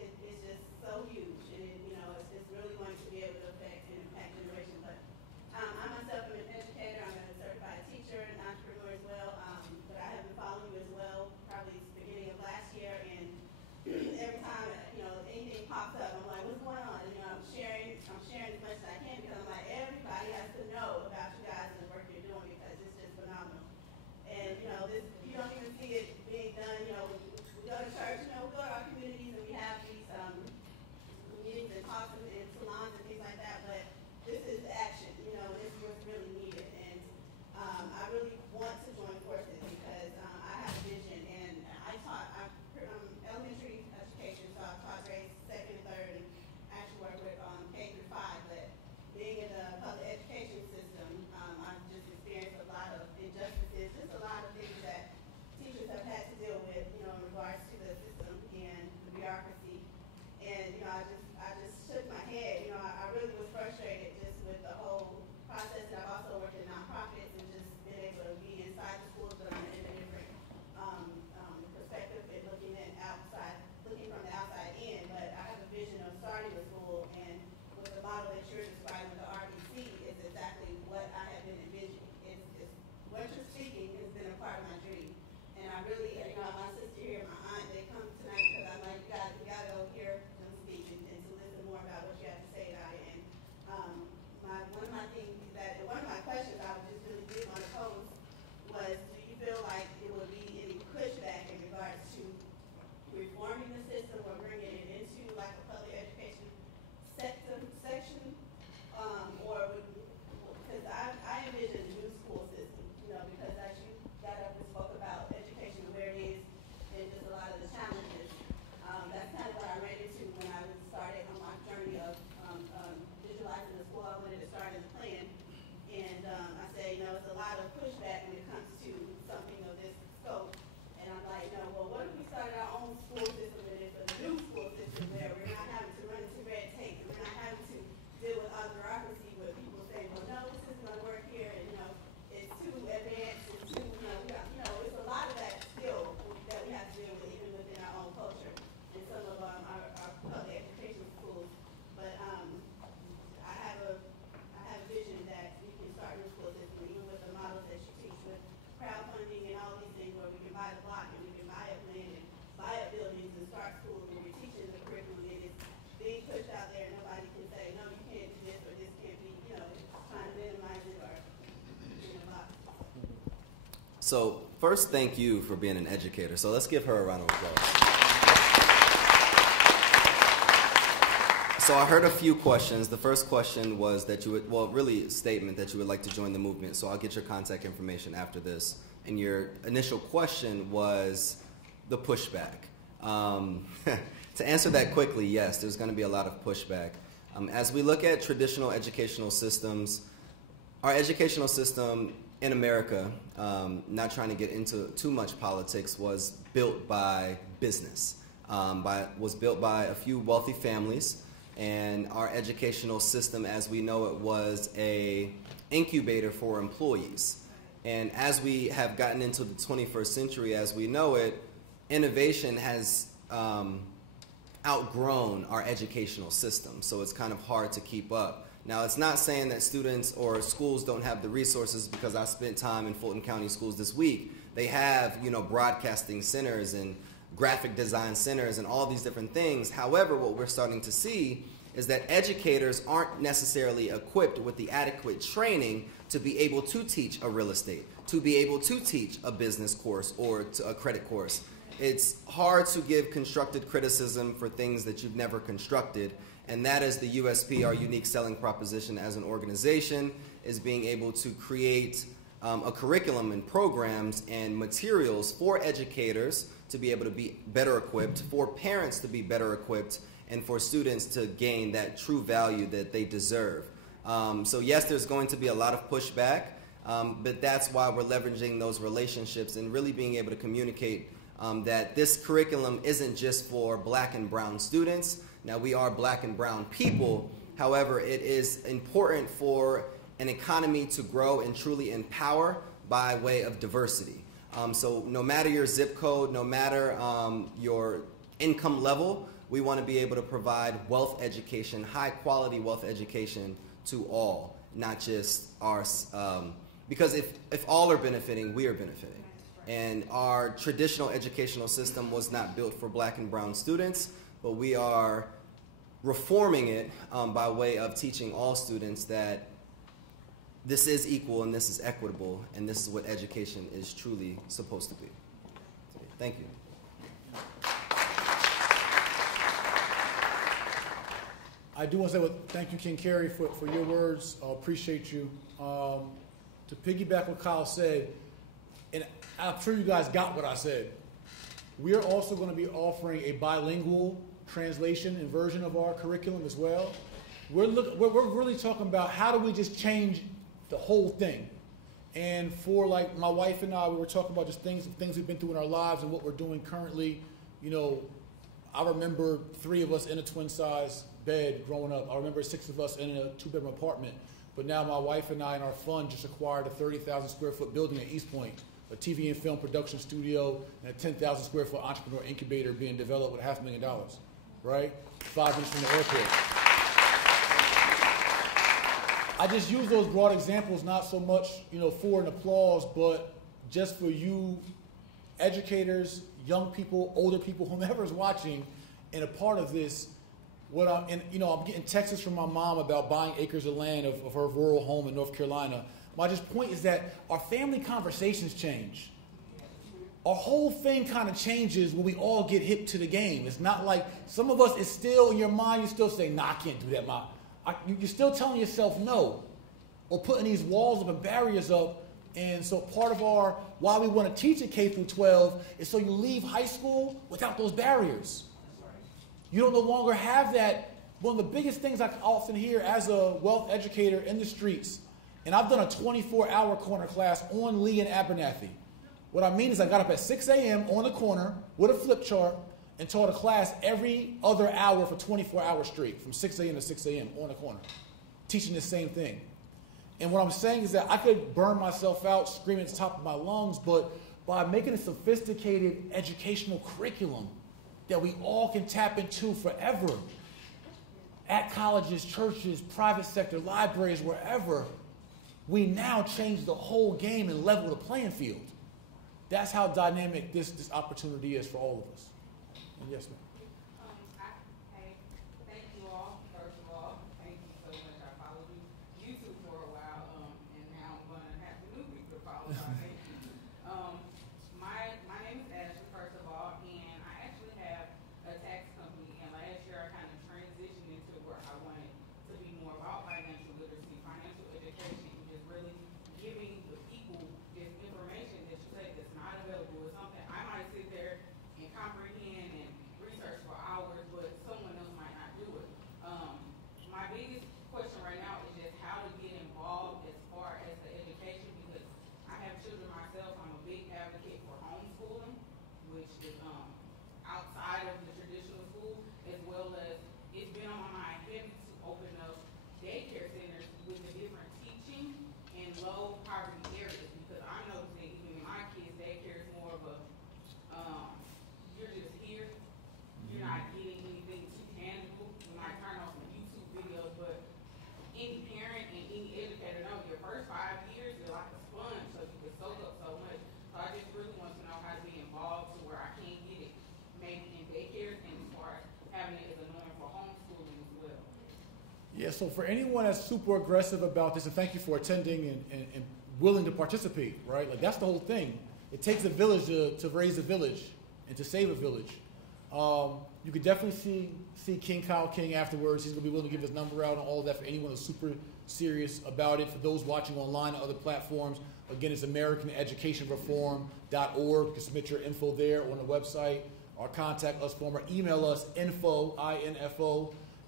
is just so huge, and it's really going to started our own school system, and it's a new school system where we're not having to run into red tape, and we're not having to deal with our bureaucracy where people say, well, no, this isn't going to work here, and it's too advanced, it's too, it's a lot of that skill that we have to deal with even within our own culture in some of our public education schools. But I have a vision that we can start new school system, even with the models that you teach with crowdfunding and all these things where we can buy the block and we can buy up land and buy up buildings and start schools and we're teaching the curriculum and it's being pushed out there and nobody can say, no, you can't do this or this can't be, trying to minimize it or in a box. So first, thank you for being an educator. So let's give her a round of applause. So I heard a few questions. The first question was that you would, well, really a statement that you would like to join the movement. So I'll get your contact information after this. And your initial question was the pushback. To answer that quickly, yes, there's going to be a lot of pushback. As we look at traditional educational systems, our educational system in America, not trying to get into too much politics, was built by business. Was built by a few wealthy families. And our educational system, as we know it, was an incubator for employees. And as we have gotten into the 21st century, as we know it, innovation has outgrown our educational system. So it's kind of hard to keep up. Now, it's not saying that students or schools don't have the resources, because I spent time in Fulton County schools this week. They have, broadcasting centers and graphic design centers and all these different things. However, what we're starting to see is that educators aren't necessarily equipped with the adequate training to be able to teach a real estate, to be able to teach a business course or a credit course. It's hard to give constructive criticism for things that you've never constructed, and that is the USP, our unique selling proposition as an organization, is being able to create a curriculum and programs and materials for educators to be able to be better equipped, for parents to be better equipped, and for students to gain that true value that they deserve. So yes, there's going to be a lot of pushback, but that's why we're leveraging those relationships and really being able to communicate that this curriculum isn't just for black and brown students. Now, we are black and brown people. However, it is important for an economy to grow and truly empower by way of diversity. So no matter your zip code, no matter your income level, we want to be able to provide wealth education, high quality wealth education to all, not just ours. Because if all are benefiting, we are benefiting. And our traditional educational system was not built for black and brown students, but we are reforming it by way of teaching all students that this is equal and this is equitable and this is what education is truly supposed to be. Thank you. I do want to say thank you, King Kerry, for your words. I appreciate you. To piggyback what Kyle said, and I'm sure you guys got what I said, we are also going to be offering a bilingual translation and version of our curriculum as well. We're really talking about how do we just change the whole thing. And for like my wife and I, we were talking about just things we've been through in our lives and what we're doing currently. I remember 3 of us in a twin-size bed growing up. I remember 6 of us in a 2-bedroom apartment. But now my wife and I and our fund just acquired a 30,000 square foot building at East Point, a TV and film production studio, and a 10,000 square foot entrepreneur incubator being developed with $500,000, right? 5 minutes from the airport. I just use those broad examples not so much, for an applause, but just for you educators, young people, older people, whomever is watching and a part of this. I'm getting texts from my mom about buying acres of land of her rural home in North Carolina. My point is that our family conversations change. Our whole thing kind of changes when we all get hip to the game. It's not like some of us, it's still in your mind, you still say, nah, I can't do that, Ma. You're still telling yourself no, or putting these walls up and barriers up. And so part of why we want to teach at K through 12 is so you leave high school without those barriers. You don't no longer have that. One of the biggest things I often hear as a wealth educator in the streets, and I've done a 24-hour corner class on Lee and Abernathy, What I mean is I got up at 6 a.m. on the corner with a flip chart and taught a class every other hour for 24 hours straight, from 6 a.m. to 6 a.m. on the corner, teaching the same thing. And what I'm saying is that I could burn myself out screaming at the top of my lungs, but by making a sophisticated educational curriculum that we all can tap into forever, at colleges, churches, private sector, libraries, wherever, we now change the whole game and level the playing field. That's how dynamic this opportunity is for all of us. And yes, ma'am. Thank you all, first of all. Thank you so much. I followed you two for a while, and now I'm going to have to new people to follow. Thank you. My name is Ashley, first of all, and I actually have a tax company, and last year I kind of transitioned into where I wanted to be more about financial literacy, financial education, and just really giving the people this information that you say that's not available. It's something I might sit there and comprehend and research for hours, but someone else might not do it. My biggest question right now is just how to get involved as far as the education, because I have children myself. I'm a big advocate for homeschooling, which is outside of the traditional school, as well as it's been on my mind heavy to open up daycare centers with the different teaching in low poverty areas, because I'm noticing even in my kids' daycare is more of a you're just here, you're not getting anything too tangible. You might turn on some YouTube videos, but any parent and any educator know your first 5 years you're like a sponge, so you can soak up so much. So I just really want to know how to be involved to where I can get it maybe in daycares and as far as having it as a norm for homeschooling as well. Yeah, so for anyone that's super aggressive about this, and thank you for attending and willing to participate, right? Like that's the whole thing. It takes a village to raise a village and to save a village. You could definitely see King Kyle King afterwards. He's going to be willing to give his number out and all of that for anyone who's super serious about it. For those watching online on other platforms, again, it's AmericanEducationReform.org. You can submit your info there on the website or contact us form or email us info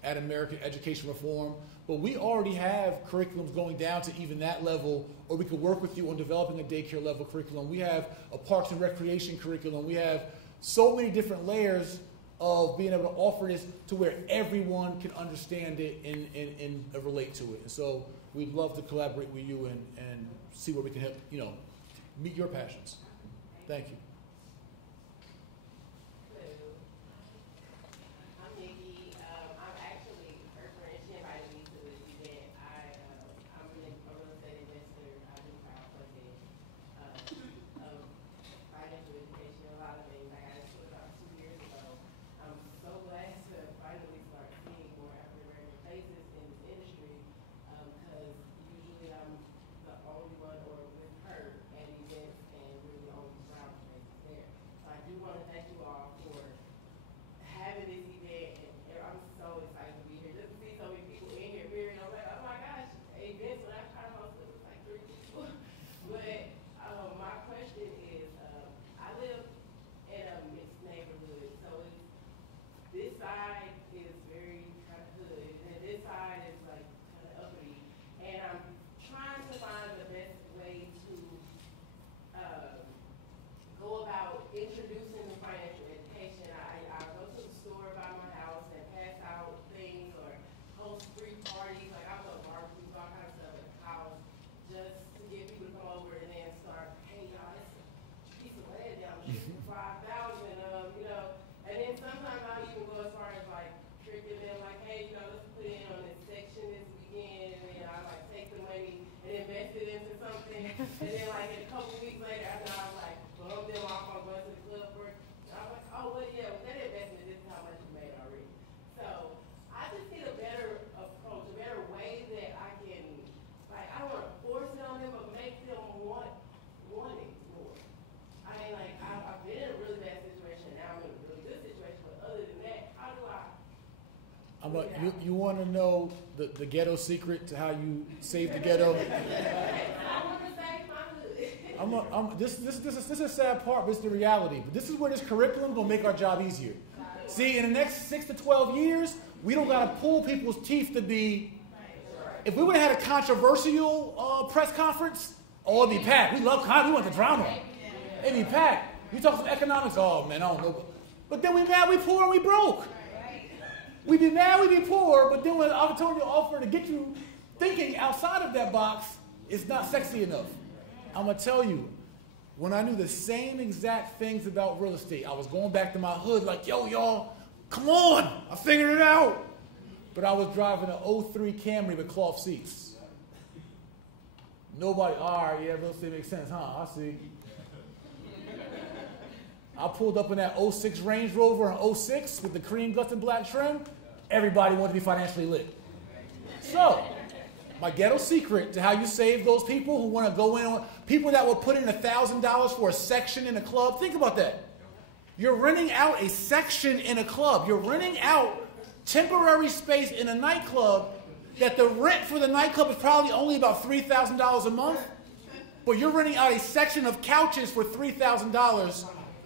at American Education Reform. But we already have curriculums going down to even that level, or we could work with you on developing a daycare level curriculum. We have a Parks and Recreation curriculum. We have so many different layers of being able to offer this to where everyone can understand it and relate to it. And so we'd love to collaborate with you and see where we can help, meet your passions. Thank you. You want to know the ghetto secret to how you save the ghetto? This is a sad part, but it's the reality. But this is where this curriculum gonna make our job easier. See, in the next 6 to 12 years, we don't gotta pull people's teeth to be. If we would have had a controversial press conference, oh, it'd be packed. We want the drama. It be packed. You talk some economics, oh man, I don't know. But then we mad, we poor, and we broke. We be mad, we be poor, but then when the opportunity offer to get you thinking outside of that box, it's not sexy enough. I'm going to tell you, when I knew the same exact things about real estate, I was going back to my hood like, yo, y'all, come on, I figured it out. But I was driving an 03 Camry with cloth seats. Nobody, all right, yeah, real estate makes sense, huh? I see. I pulled up in that 06 Range Rover in 06 with the cream guts and black trim. Everybody wanted to be financially lit. So, my ghetto secret to how you save those people who want to go in, people that will put in $1,000 for a section in a club. Think about that. You're renting out a section in a club. You're renting out temporary space in a nightclub that the rent for the nightclub is probably only about $3,000 a month. But you're renting out a section of couches for $3,000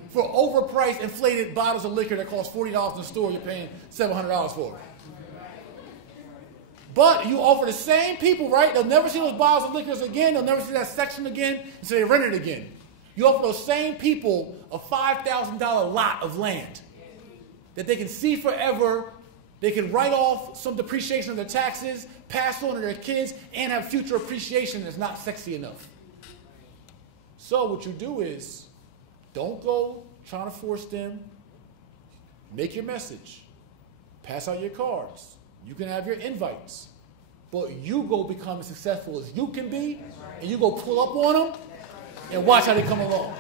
for overpriced, inflated bottles of liquor that cost $40 in the store you're paying $700 for. But you offer the same people, right? They'll never see those bottles of liquors again. They'll never see that section again, so they rent it again. You offer those same people a $5,000 lot of land that they can see forever. They can write off some depreciation of their taxes, pass on to their kids, and have future appreciation that's not sexy enough. So what you do is, don't go trying to force them. Make your message. Pass out your cards. You can have your invites. But you go become as successful as you can be, and you go pull up on them and watch how they come along.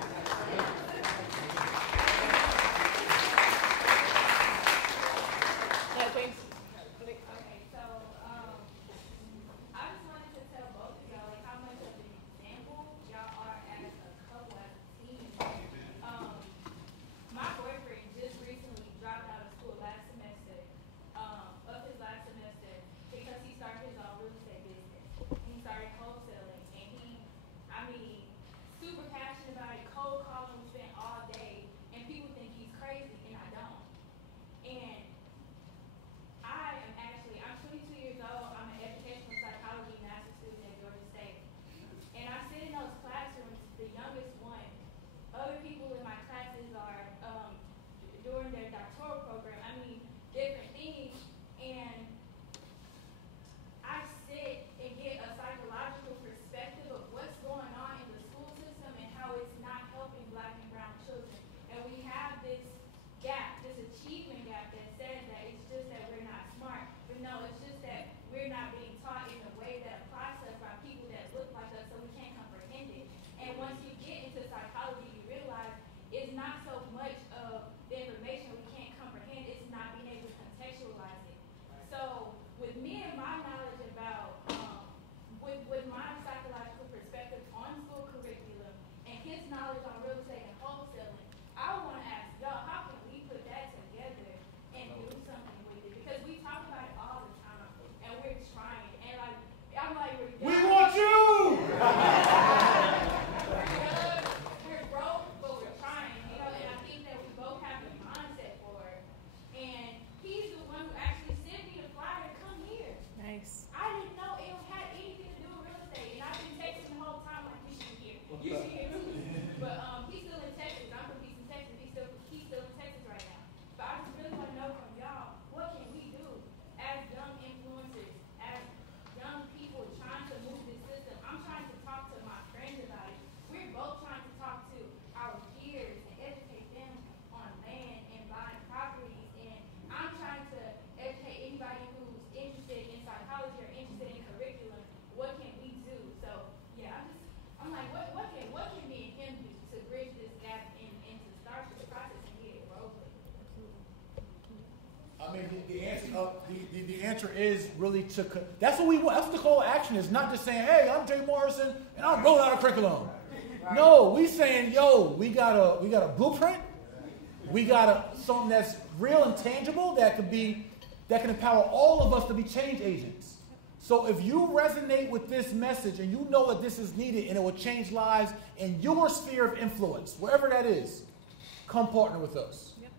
The answer is really to, that's what we want. That's what the call to action is, not just saying, hey, I'm Jay Morrison and I'm rolling out a curriculum. Right. No, we saying, yo, we got a blueprint. We got something that's real and tangible that can empower all of us to be change agents. So if you resonate with this message and you know that this is needed and it will change lives in your sphere of influence, wherever that is, come partner with us. Yep.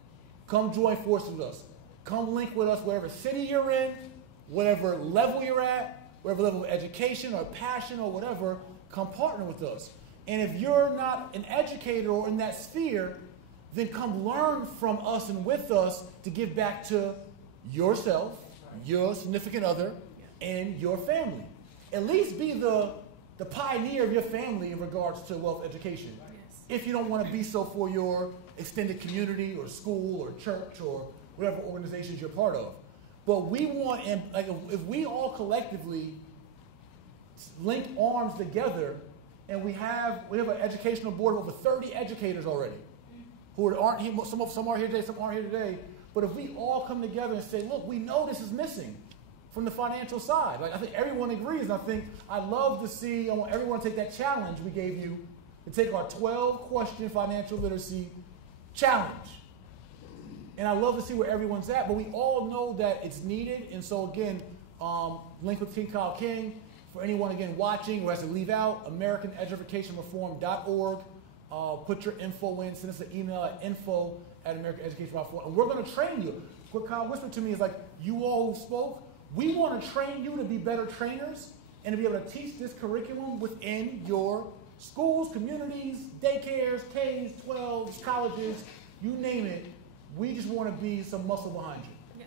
Come join forces with us. Come link with us wherever city you're in, whatever level you're at, whatever level of education or passion or whatever, come partner with us. And if you're not an educator or in that sphere, then come learn from us and with us to give back to yourself, your significant other, and your family. At least be the pioneer of your family in regards to wealth education. If you don't want to be so for your extended community or school or church or whatever organizations you're part of. But we want, and like, if we all collectively link arms together, and we have an educational board of over 30 educators already, who aren't here, some are here today, some aren't here today. But if we all come together and say, look, we know this is missing from the financial side. Like, I think everyone agrees, and I think I'd love to see, I want everyone to take that challenge we gave you, to take our 12-question financial literacy challenge. And I'd love to see where everyone's at, but we all know that it's needed. And so again, link with King Kyle King. For anyone, again, watching who has to leave out, AmericanEducationReform.org. Put your info in, send us an email at info@AmericanEducationReform. And we're going to train you. What Kyle whispered to me is like, you all who spoke, we want to train you to be better trainers and to be able to teach this curriculum within your schools, communities, daycares, Ks, 12s, colleges, you name it. We just want to be some muscle behind you. Yeah.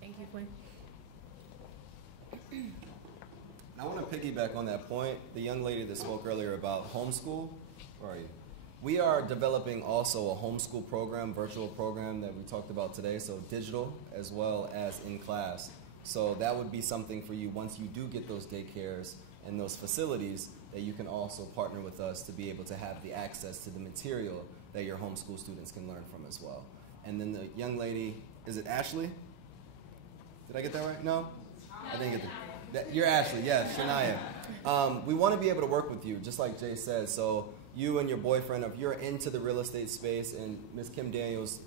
Thank you, Quinn. I want to piggyback on that point. The young lady that spoke earlier about homeschool, where are you? We are developing also a homeschool program, virtual program that we talked about today, so digital as well as in class. So that would be something for you once you do get those daycares and those facilities, that you can also partner with us to be able to have the access to the material that your homeschool students can learn from as well. And then the young lady, is it Ashley? Did I get that right? No? I didn't get that. You're Ashley, yes, Shania. We want to be able to work with you, just like Jay said. So you and your boyfriend, if you're into the real estate space, and Ms. Kim Daniels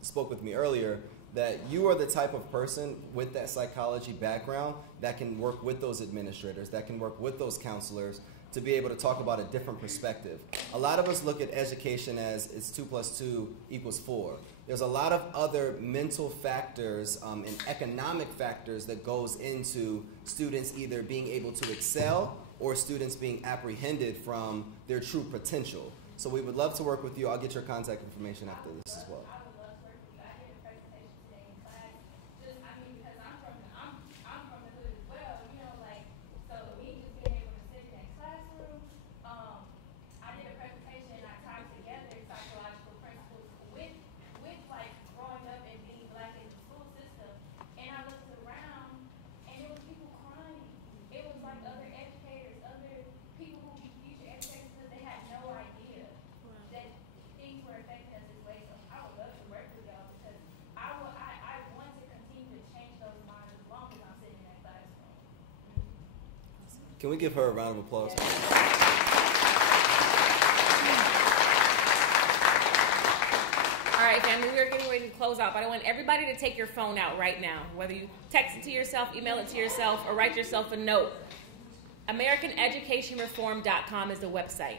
spoke with me earlier, that you are the type of person with that psychology background that can work with those administrators, that can work with those counselors to be able to talk about a different perspective. A lot of us look at education as it's 2 + 2 = 4. There's a lot of other mental factors and economic factors that goes into students either being able to excel or students being apprehended from their true potential. So we would love to work with you. I'll get your contact information after this as well. Can we give her a round of applause? All right, family, we are getting ready to close out, but I want everybody to take your phone out right now, whether you text it to yourself, email it to yourself, or write yourself a note. AmericanEducationReform.com is the website.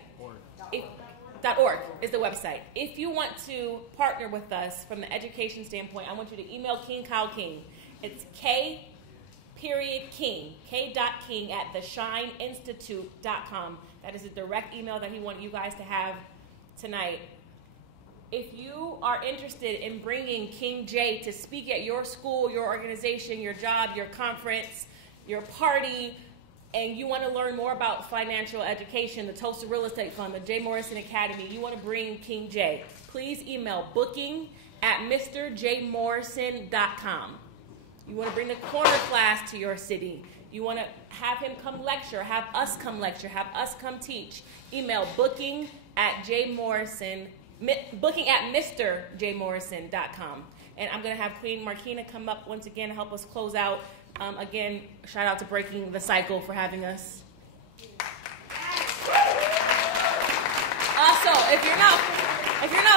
.org is the website. If you want to partner with us from the education standpoint, I want you to email King Kyle King. It's K.King, K.King@theshineinstitute.com. That is a direct email that he wanted you guys to have tonight. If you are interested in bringing King J to speak at your school, your organization, your job, your conference, your party, and you want to learn more about financial education, the Tulsa Real Estate Fund, the J. Morrison Academy, you want to bring King J, please email booking@mrjmorrison.com. You want to bring the corner class to your city. You want to have him come lecture, have us come lecture, have us come teach. Email booking@mrjmorrison.com. And I'm going to have Queen Marquina come up once again to help us close out. Again, shout out to Breaking the Cycle for having us. Also, if you're not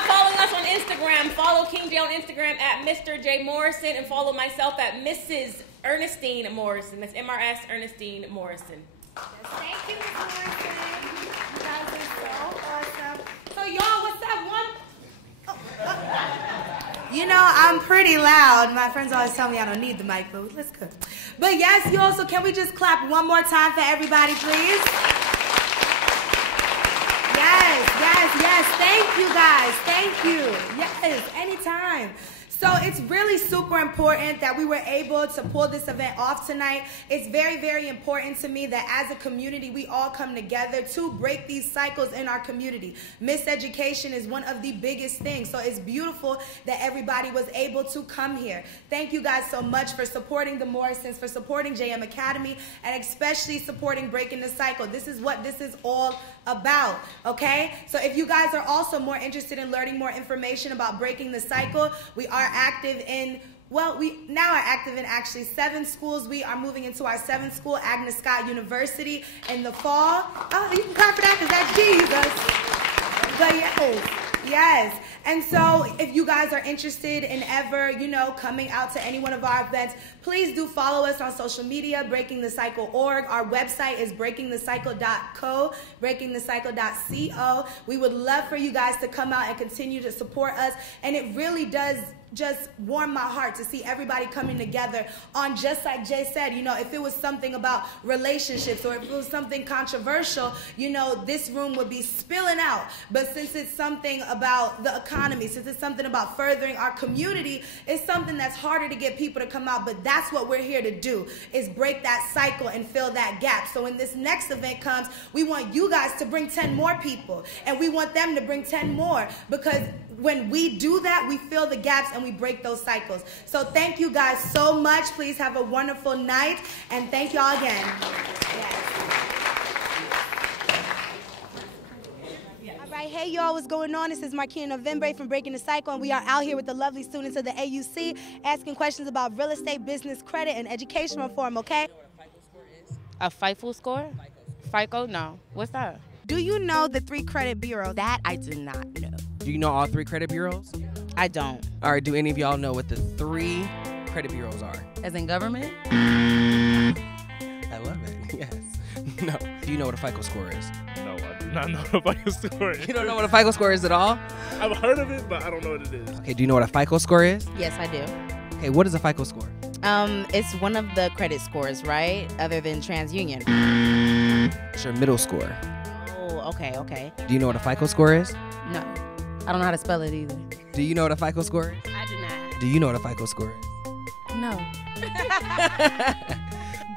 following us on Instagram, follow King J on Instagram @Mr. J Morrison and follow myself at Mrs. Ernestine Morrison. That's MRS Ernestine Morrison. Thank you, Ms. Morrison. You guys are so awesome. So y'all, what's up? You know, I'm pretty loud. My friends always tell me I don't need the mic, but let's go. But yes, y'all, so can we just clap one more time for everybody, please? Yes, thank you guys. Thank you. Yes, anytime. So it's really super important that we were able to pull this event off tonight. It's very, very important to me that as a community, we all come together to break these cycles in our community. Miseducation is one of the biggest things. So it's beautiful that everybody was able to come here. Thank you guys so much for supporting the Morrisons, for supporting JM Academy, and especially supporting Breaking the Cycle. This is what this is all about, okay? So if you guys are also more interested in learning more information about Breaking the Cycle, we are active in, well, we now are active in actually 7 schools. We are moving into our 7th school, Agnes Scott University, in the fall. Oh, you can clap for that because that's Jesus. But yes. And so if you guys are interested in ever, coming out to any one of our events, please do follow us on social media, breakingthecycle.org. Our website is breakingthecycle.co, breakingthecycle.co. We would love for you guys to come out and continue to support us. And it really does just warm my heart to see everybody coming together on, just like Jay said, if it was something about relationships or if it was something controversial, this room would be spilling out. But since it's something about the economy, since it's something about furthering our community, it's something that's harder to get people to come out. But that's what we're here to do, is break that cycle and fill that gap. So when this next event comes, we want you guys to bring 10 more people, and we want them to bring 10 more, because when we do that, we fill the gaps and we break those cycles. So thank you guys so much. Please have a wonderful night, and thank y'all again. All right, hey y'all, what's going on? This is Marquina November from Breaking the Cycle, and we are out here with the lovely students of the AUC asking questions about real estate, business, credit, and education reform, okay? A FIFO score? FICO? No. What's that? Do you know the 3 credit bureaus? That I do not know. Do you know all 3 credit bureaus? I don't. All right, do any of y'all know what the 3 credit bureaus are? As in government? I love it, yes. No. Do you know what a FICO score is? No, I do not know what a FICO score is. You don't know what a FICO score is at all? I've heard of it, but I don't know what it is. Okay, do you know what a FICO score is? Yes, I do. Okay, what is a FICO score? It's one of the credit scores, right? Other than TransUnion. It's your middle score. Oh, okay. Do you know what a FICO score is? No. I don't know how to spell it either. Do you know what a FICO score is? I do not. Do you know what a FICO score is? No.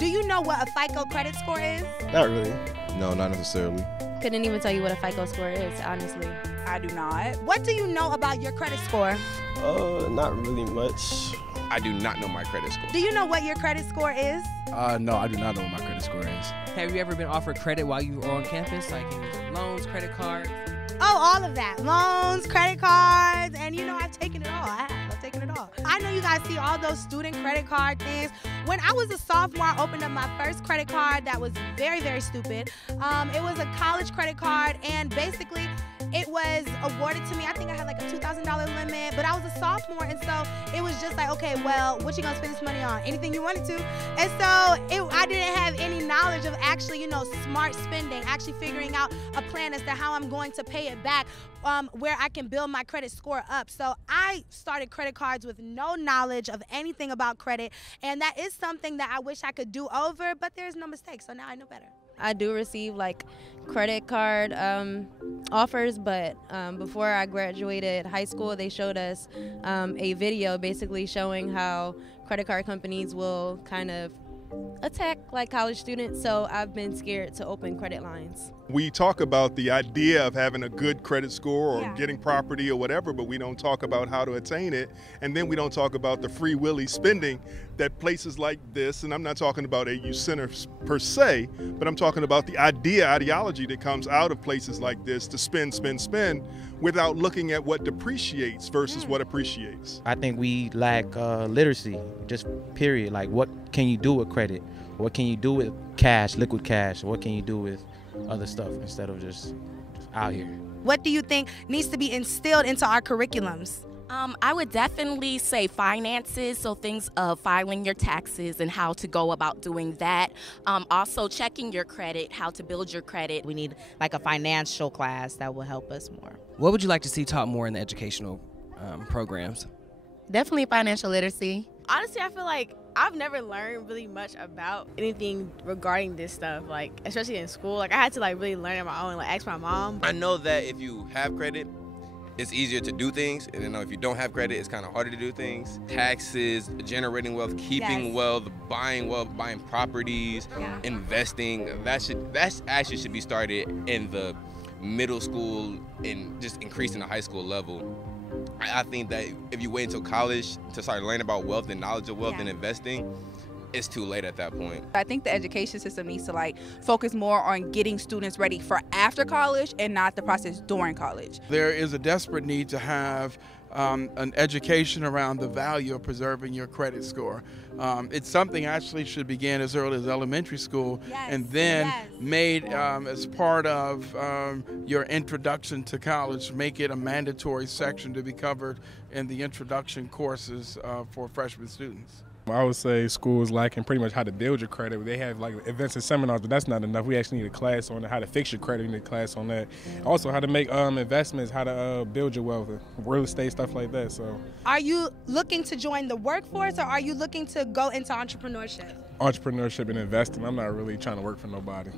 Do you know what a FICO credit score is? Not really. No, not necessarily. Couldn't even tell you what a FICO score is, honestly. I do not. What do you know about your credit score? Not really much. I do not know my credit score. Do you know what your credit score is? No, I do not know what my credit score is. Have you ever been offered credit while you were on campus, like in loans, credit cards? Oh, all of that. Loans, credit cards, and I've taken it all. I've taken it all. I know you guys see all those student credit card things. When I was a sophomore, I opened up my first credit card that was very, very stupid. It was a college credit card, and basically it was awarded to me. I think I had like a $2,000 limit, but I was a sophomore, and so it was just like, okay, well, what you gonna spend this money on? Anything you wanted to. And so I didn't have any knowledge of actually, smart spending, actually figuring out a plan as to how I'm going to pay it back, where I can build my credit score up. So I started credit cards with no knowledge of anything about credit, and that is something that I wish I could do over, but there's no mistake, so now I know better. I do receive like credit card offers, but before I graduated high school, they showed us a video basically showing how credit card companies will kind of attack like college students, so I've been scared to open credit lines. We talk about the idea of having a good credit score or getting property or whatever, but we don't talk about how to attain it. And then we don't talk about the free willy spending that places like this, and I'm not talking about AU centers per se, but I'm talking about the ideology that comes out of places like this to spend without looking at what depreciates versus what appreciates. I think we lack literacy, just period. Like, what can you do with credit? What can you do with cash, liquid cash? What can you do with other stuff instead of just out here? What do you think needs to be instilled into our curriculums? I would definitely say finances, so things of filing your taxes and how to go about doing that. Also checking your credit, how to build your credit. We need like a financial class that will help us more. What would you like to see taught more in the educational programs? Definitely financial literacy. Honestly, I feel like I've never learned really much about anything regarding this stuff, like especially in school. Like I had to like really learn on my own, like ask my mom. I know that if you have credit, it's easier to do things, and then if you don't have credit, it's kind of harder to do things. Taxes, generating wealth, keeping wealth, buying properties, investing. That actually should be started in the middle school and just increasing the high school level. I think that if you wait until college to start learning about wealth and knowledge of wealth and investing, it's too late at that point. I think the education system needs to like focus more on getting students ready for after college and not the process during college. There is a desperate need to have an education around the value of preserving your credit score. It's something actually should begin as early as elementary school and then made as part of your introduction to college. Make it a mandatory section to be covered in the introduction courses for freshman students. I would say schools lacking pretty much how to build your credit. They have like events and seminars, but that's not enough. We actually need a class on how to fix your credit. We need a class on that. Also, how to make investments, how to build your wealth, real estate, stuff like that. So, are you looking to join the workforce, or are you looking to go into entrepreneurship? Entrepreneurship and investing. I'm not really trying to work for nobody.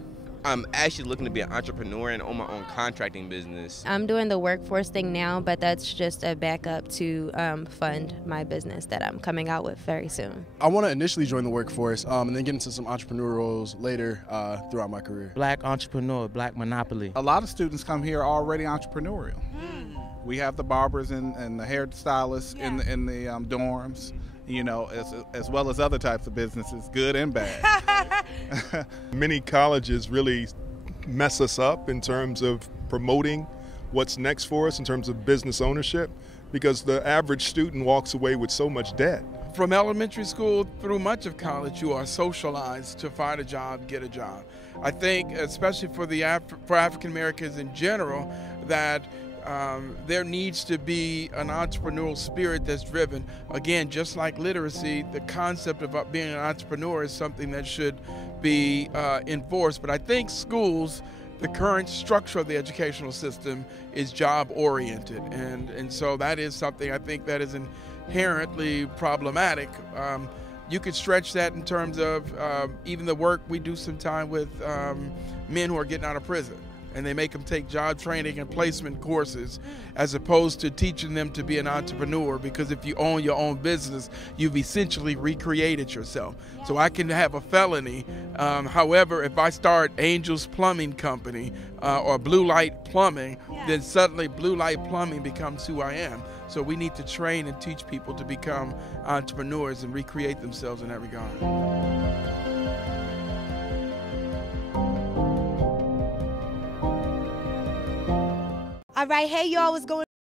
I'm actually looking to be an entrepreneur and own my own contracting business. I'm doing the workforce thing now, but that's just a backup to fund my business that I'm coming out with very soon. I want to initially join the workforce and then get into some entrepreneur roles later throughout my career. Black entrepreneur, black monopoly. A lot of students come here already entrepreneurial. We have the barbers and the hairstylists in the dorms. You know, as well as other types of businesses, good and bad. Many colleges really mess us up in terms of promoting what's next for us in terms of business ownership, because the average student walks away with so much debt. From elementary school through much of college, you are socialized to find a job, get a job. I think, especially for African Americans in general, that there needs to be an entrepreneurial spirit that's driven. Again, just like literacy, the concept of being an entrepreneur is something that should be enforced. But I think schools, the current structure of the educational system is job-oriented. And so that is something I think that is inherently problematic. You could stretch that in terms of even the work we do sometime with men who are getting out of prison. And they make them take job training and placement courses as opposed to teaching them to be an entrepreneur, because if you own your own business, you've essentially recreated yourself. So I can have a felony. However, if I start Angel's Plumbing Company or Blue Light Plumbing, then suddenly Blue Light Plumbing becomes who I am. So we need to train and teach people to become entrepreneurs and recreate themselves in that regard. All right, hey y'all, what's going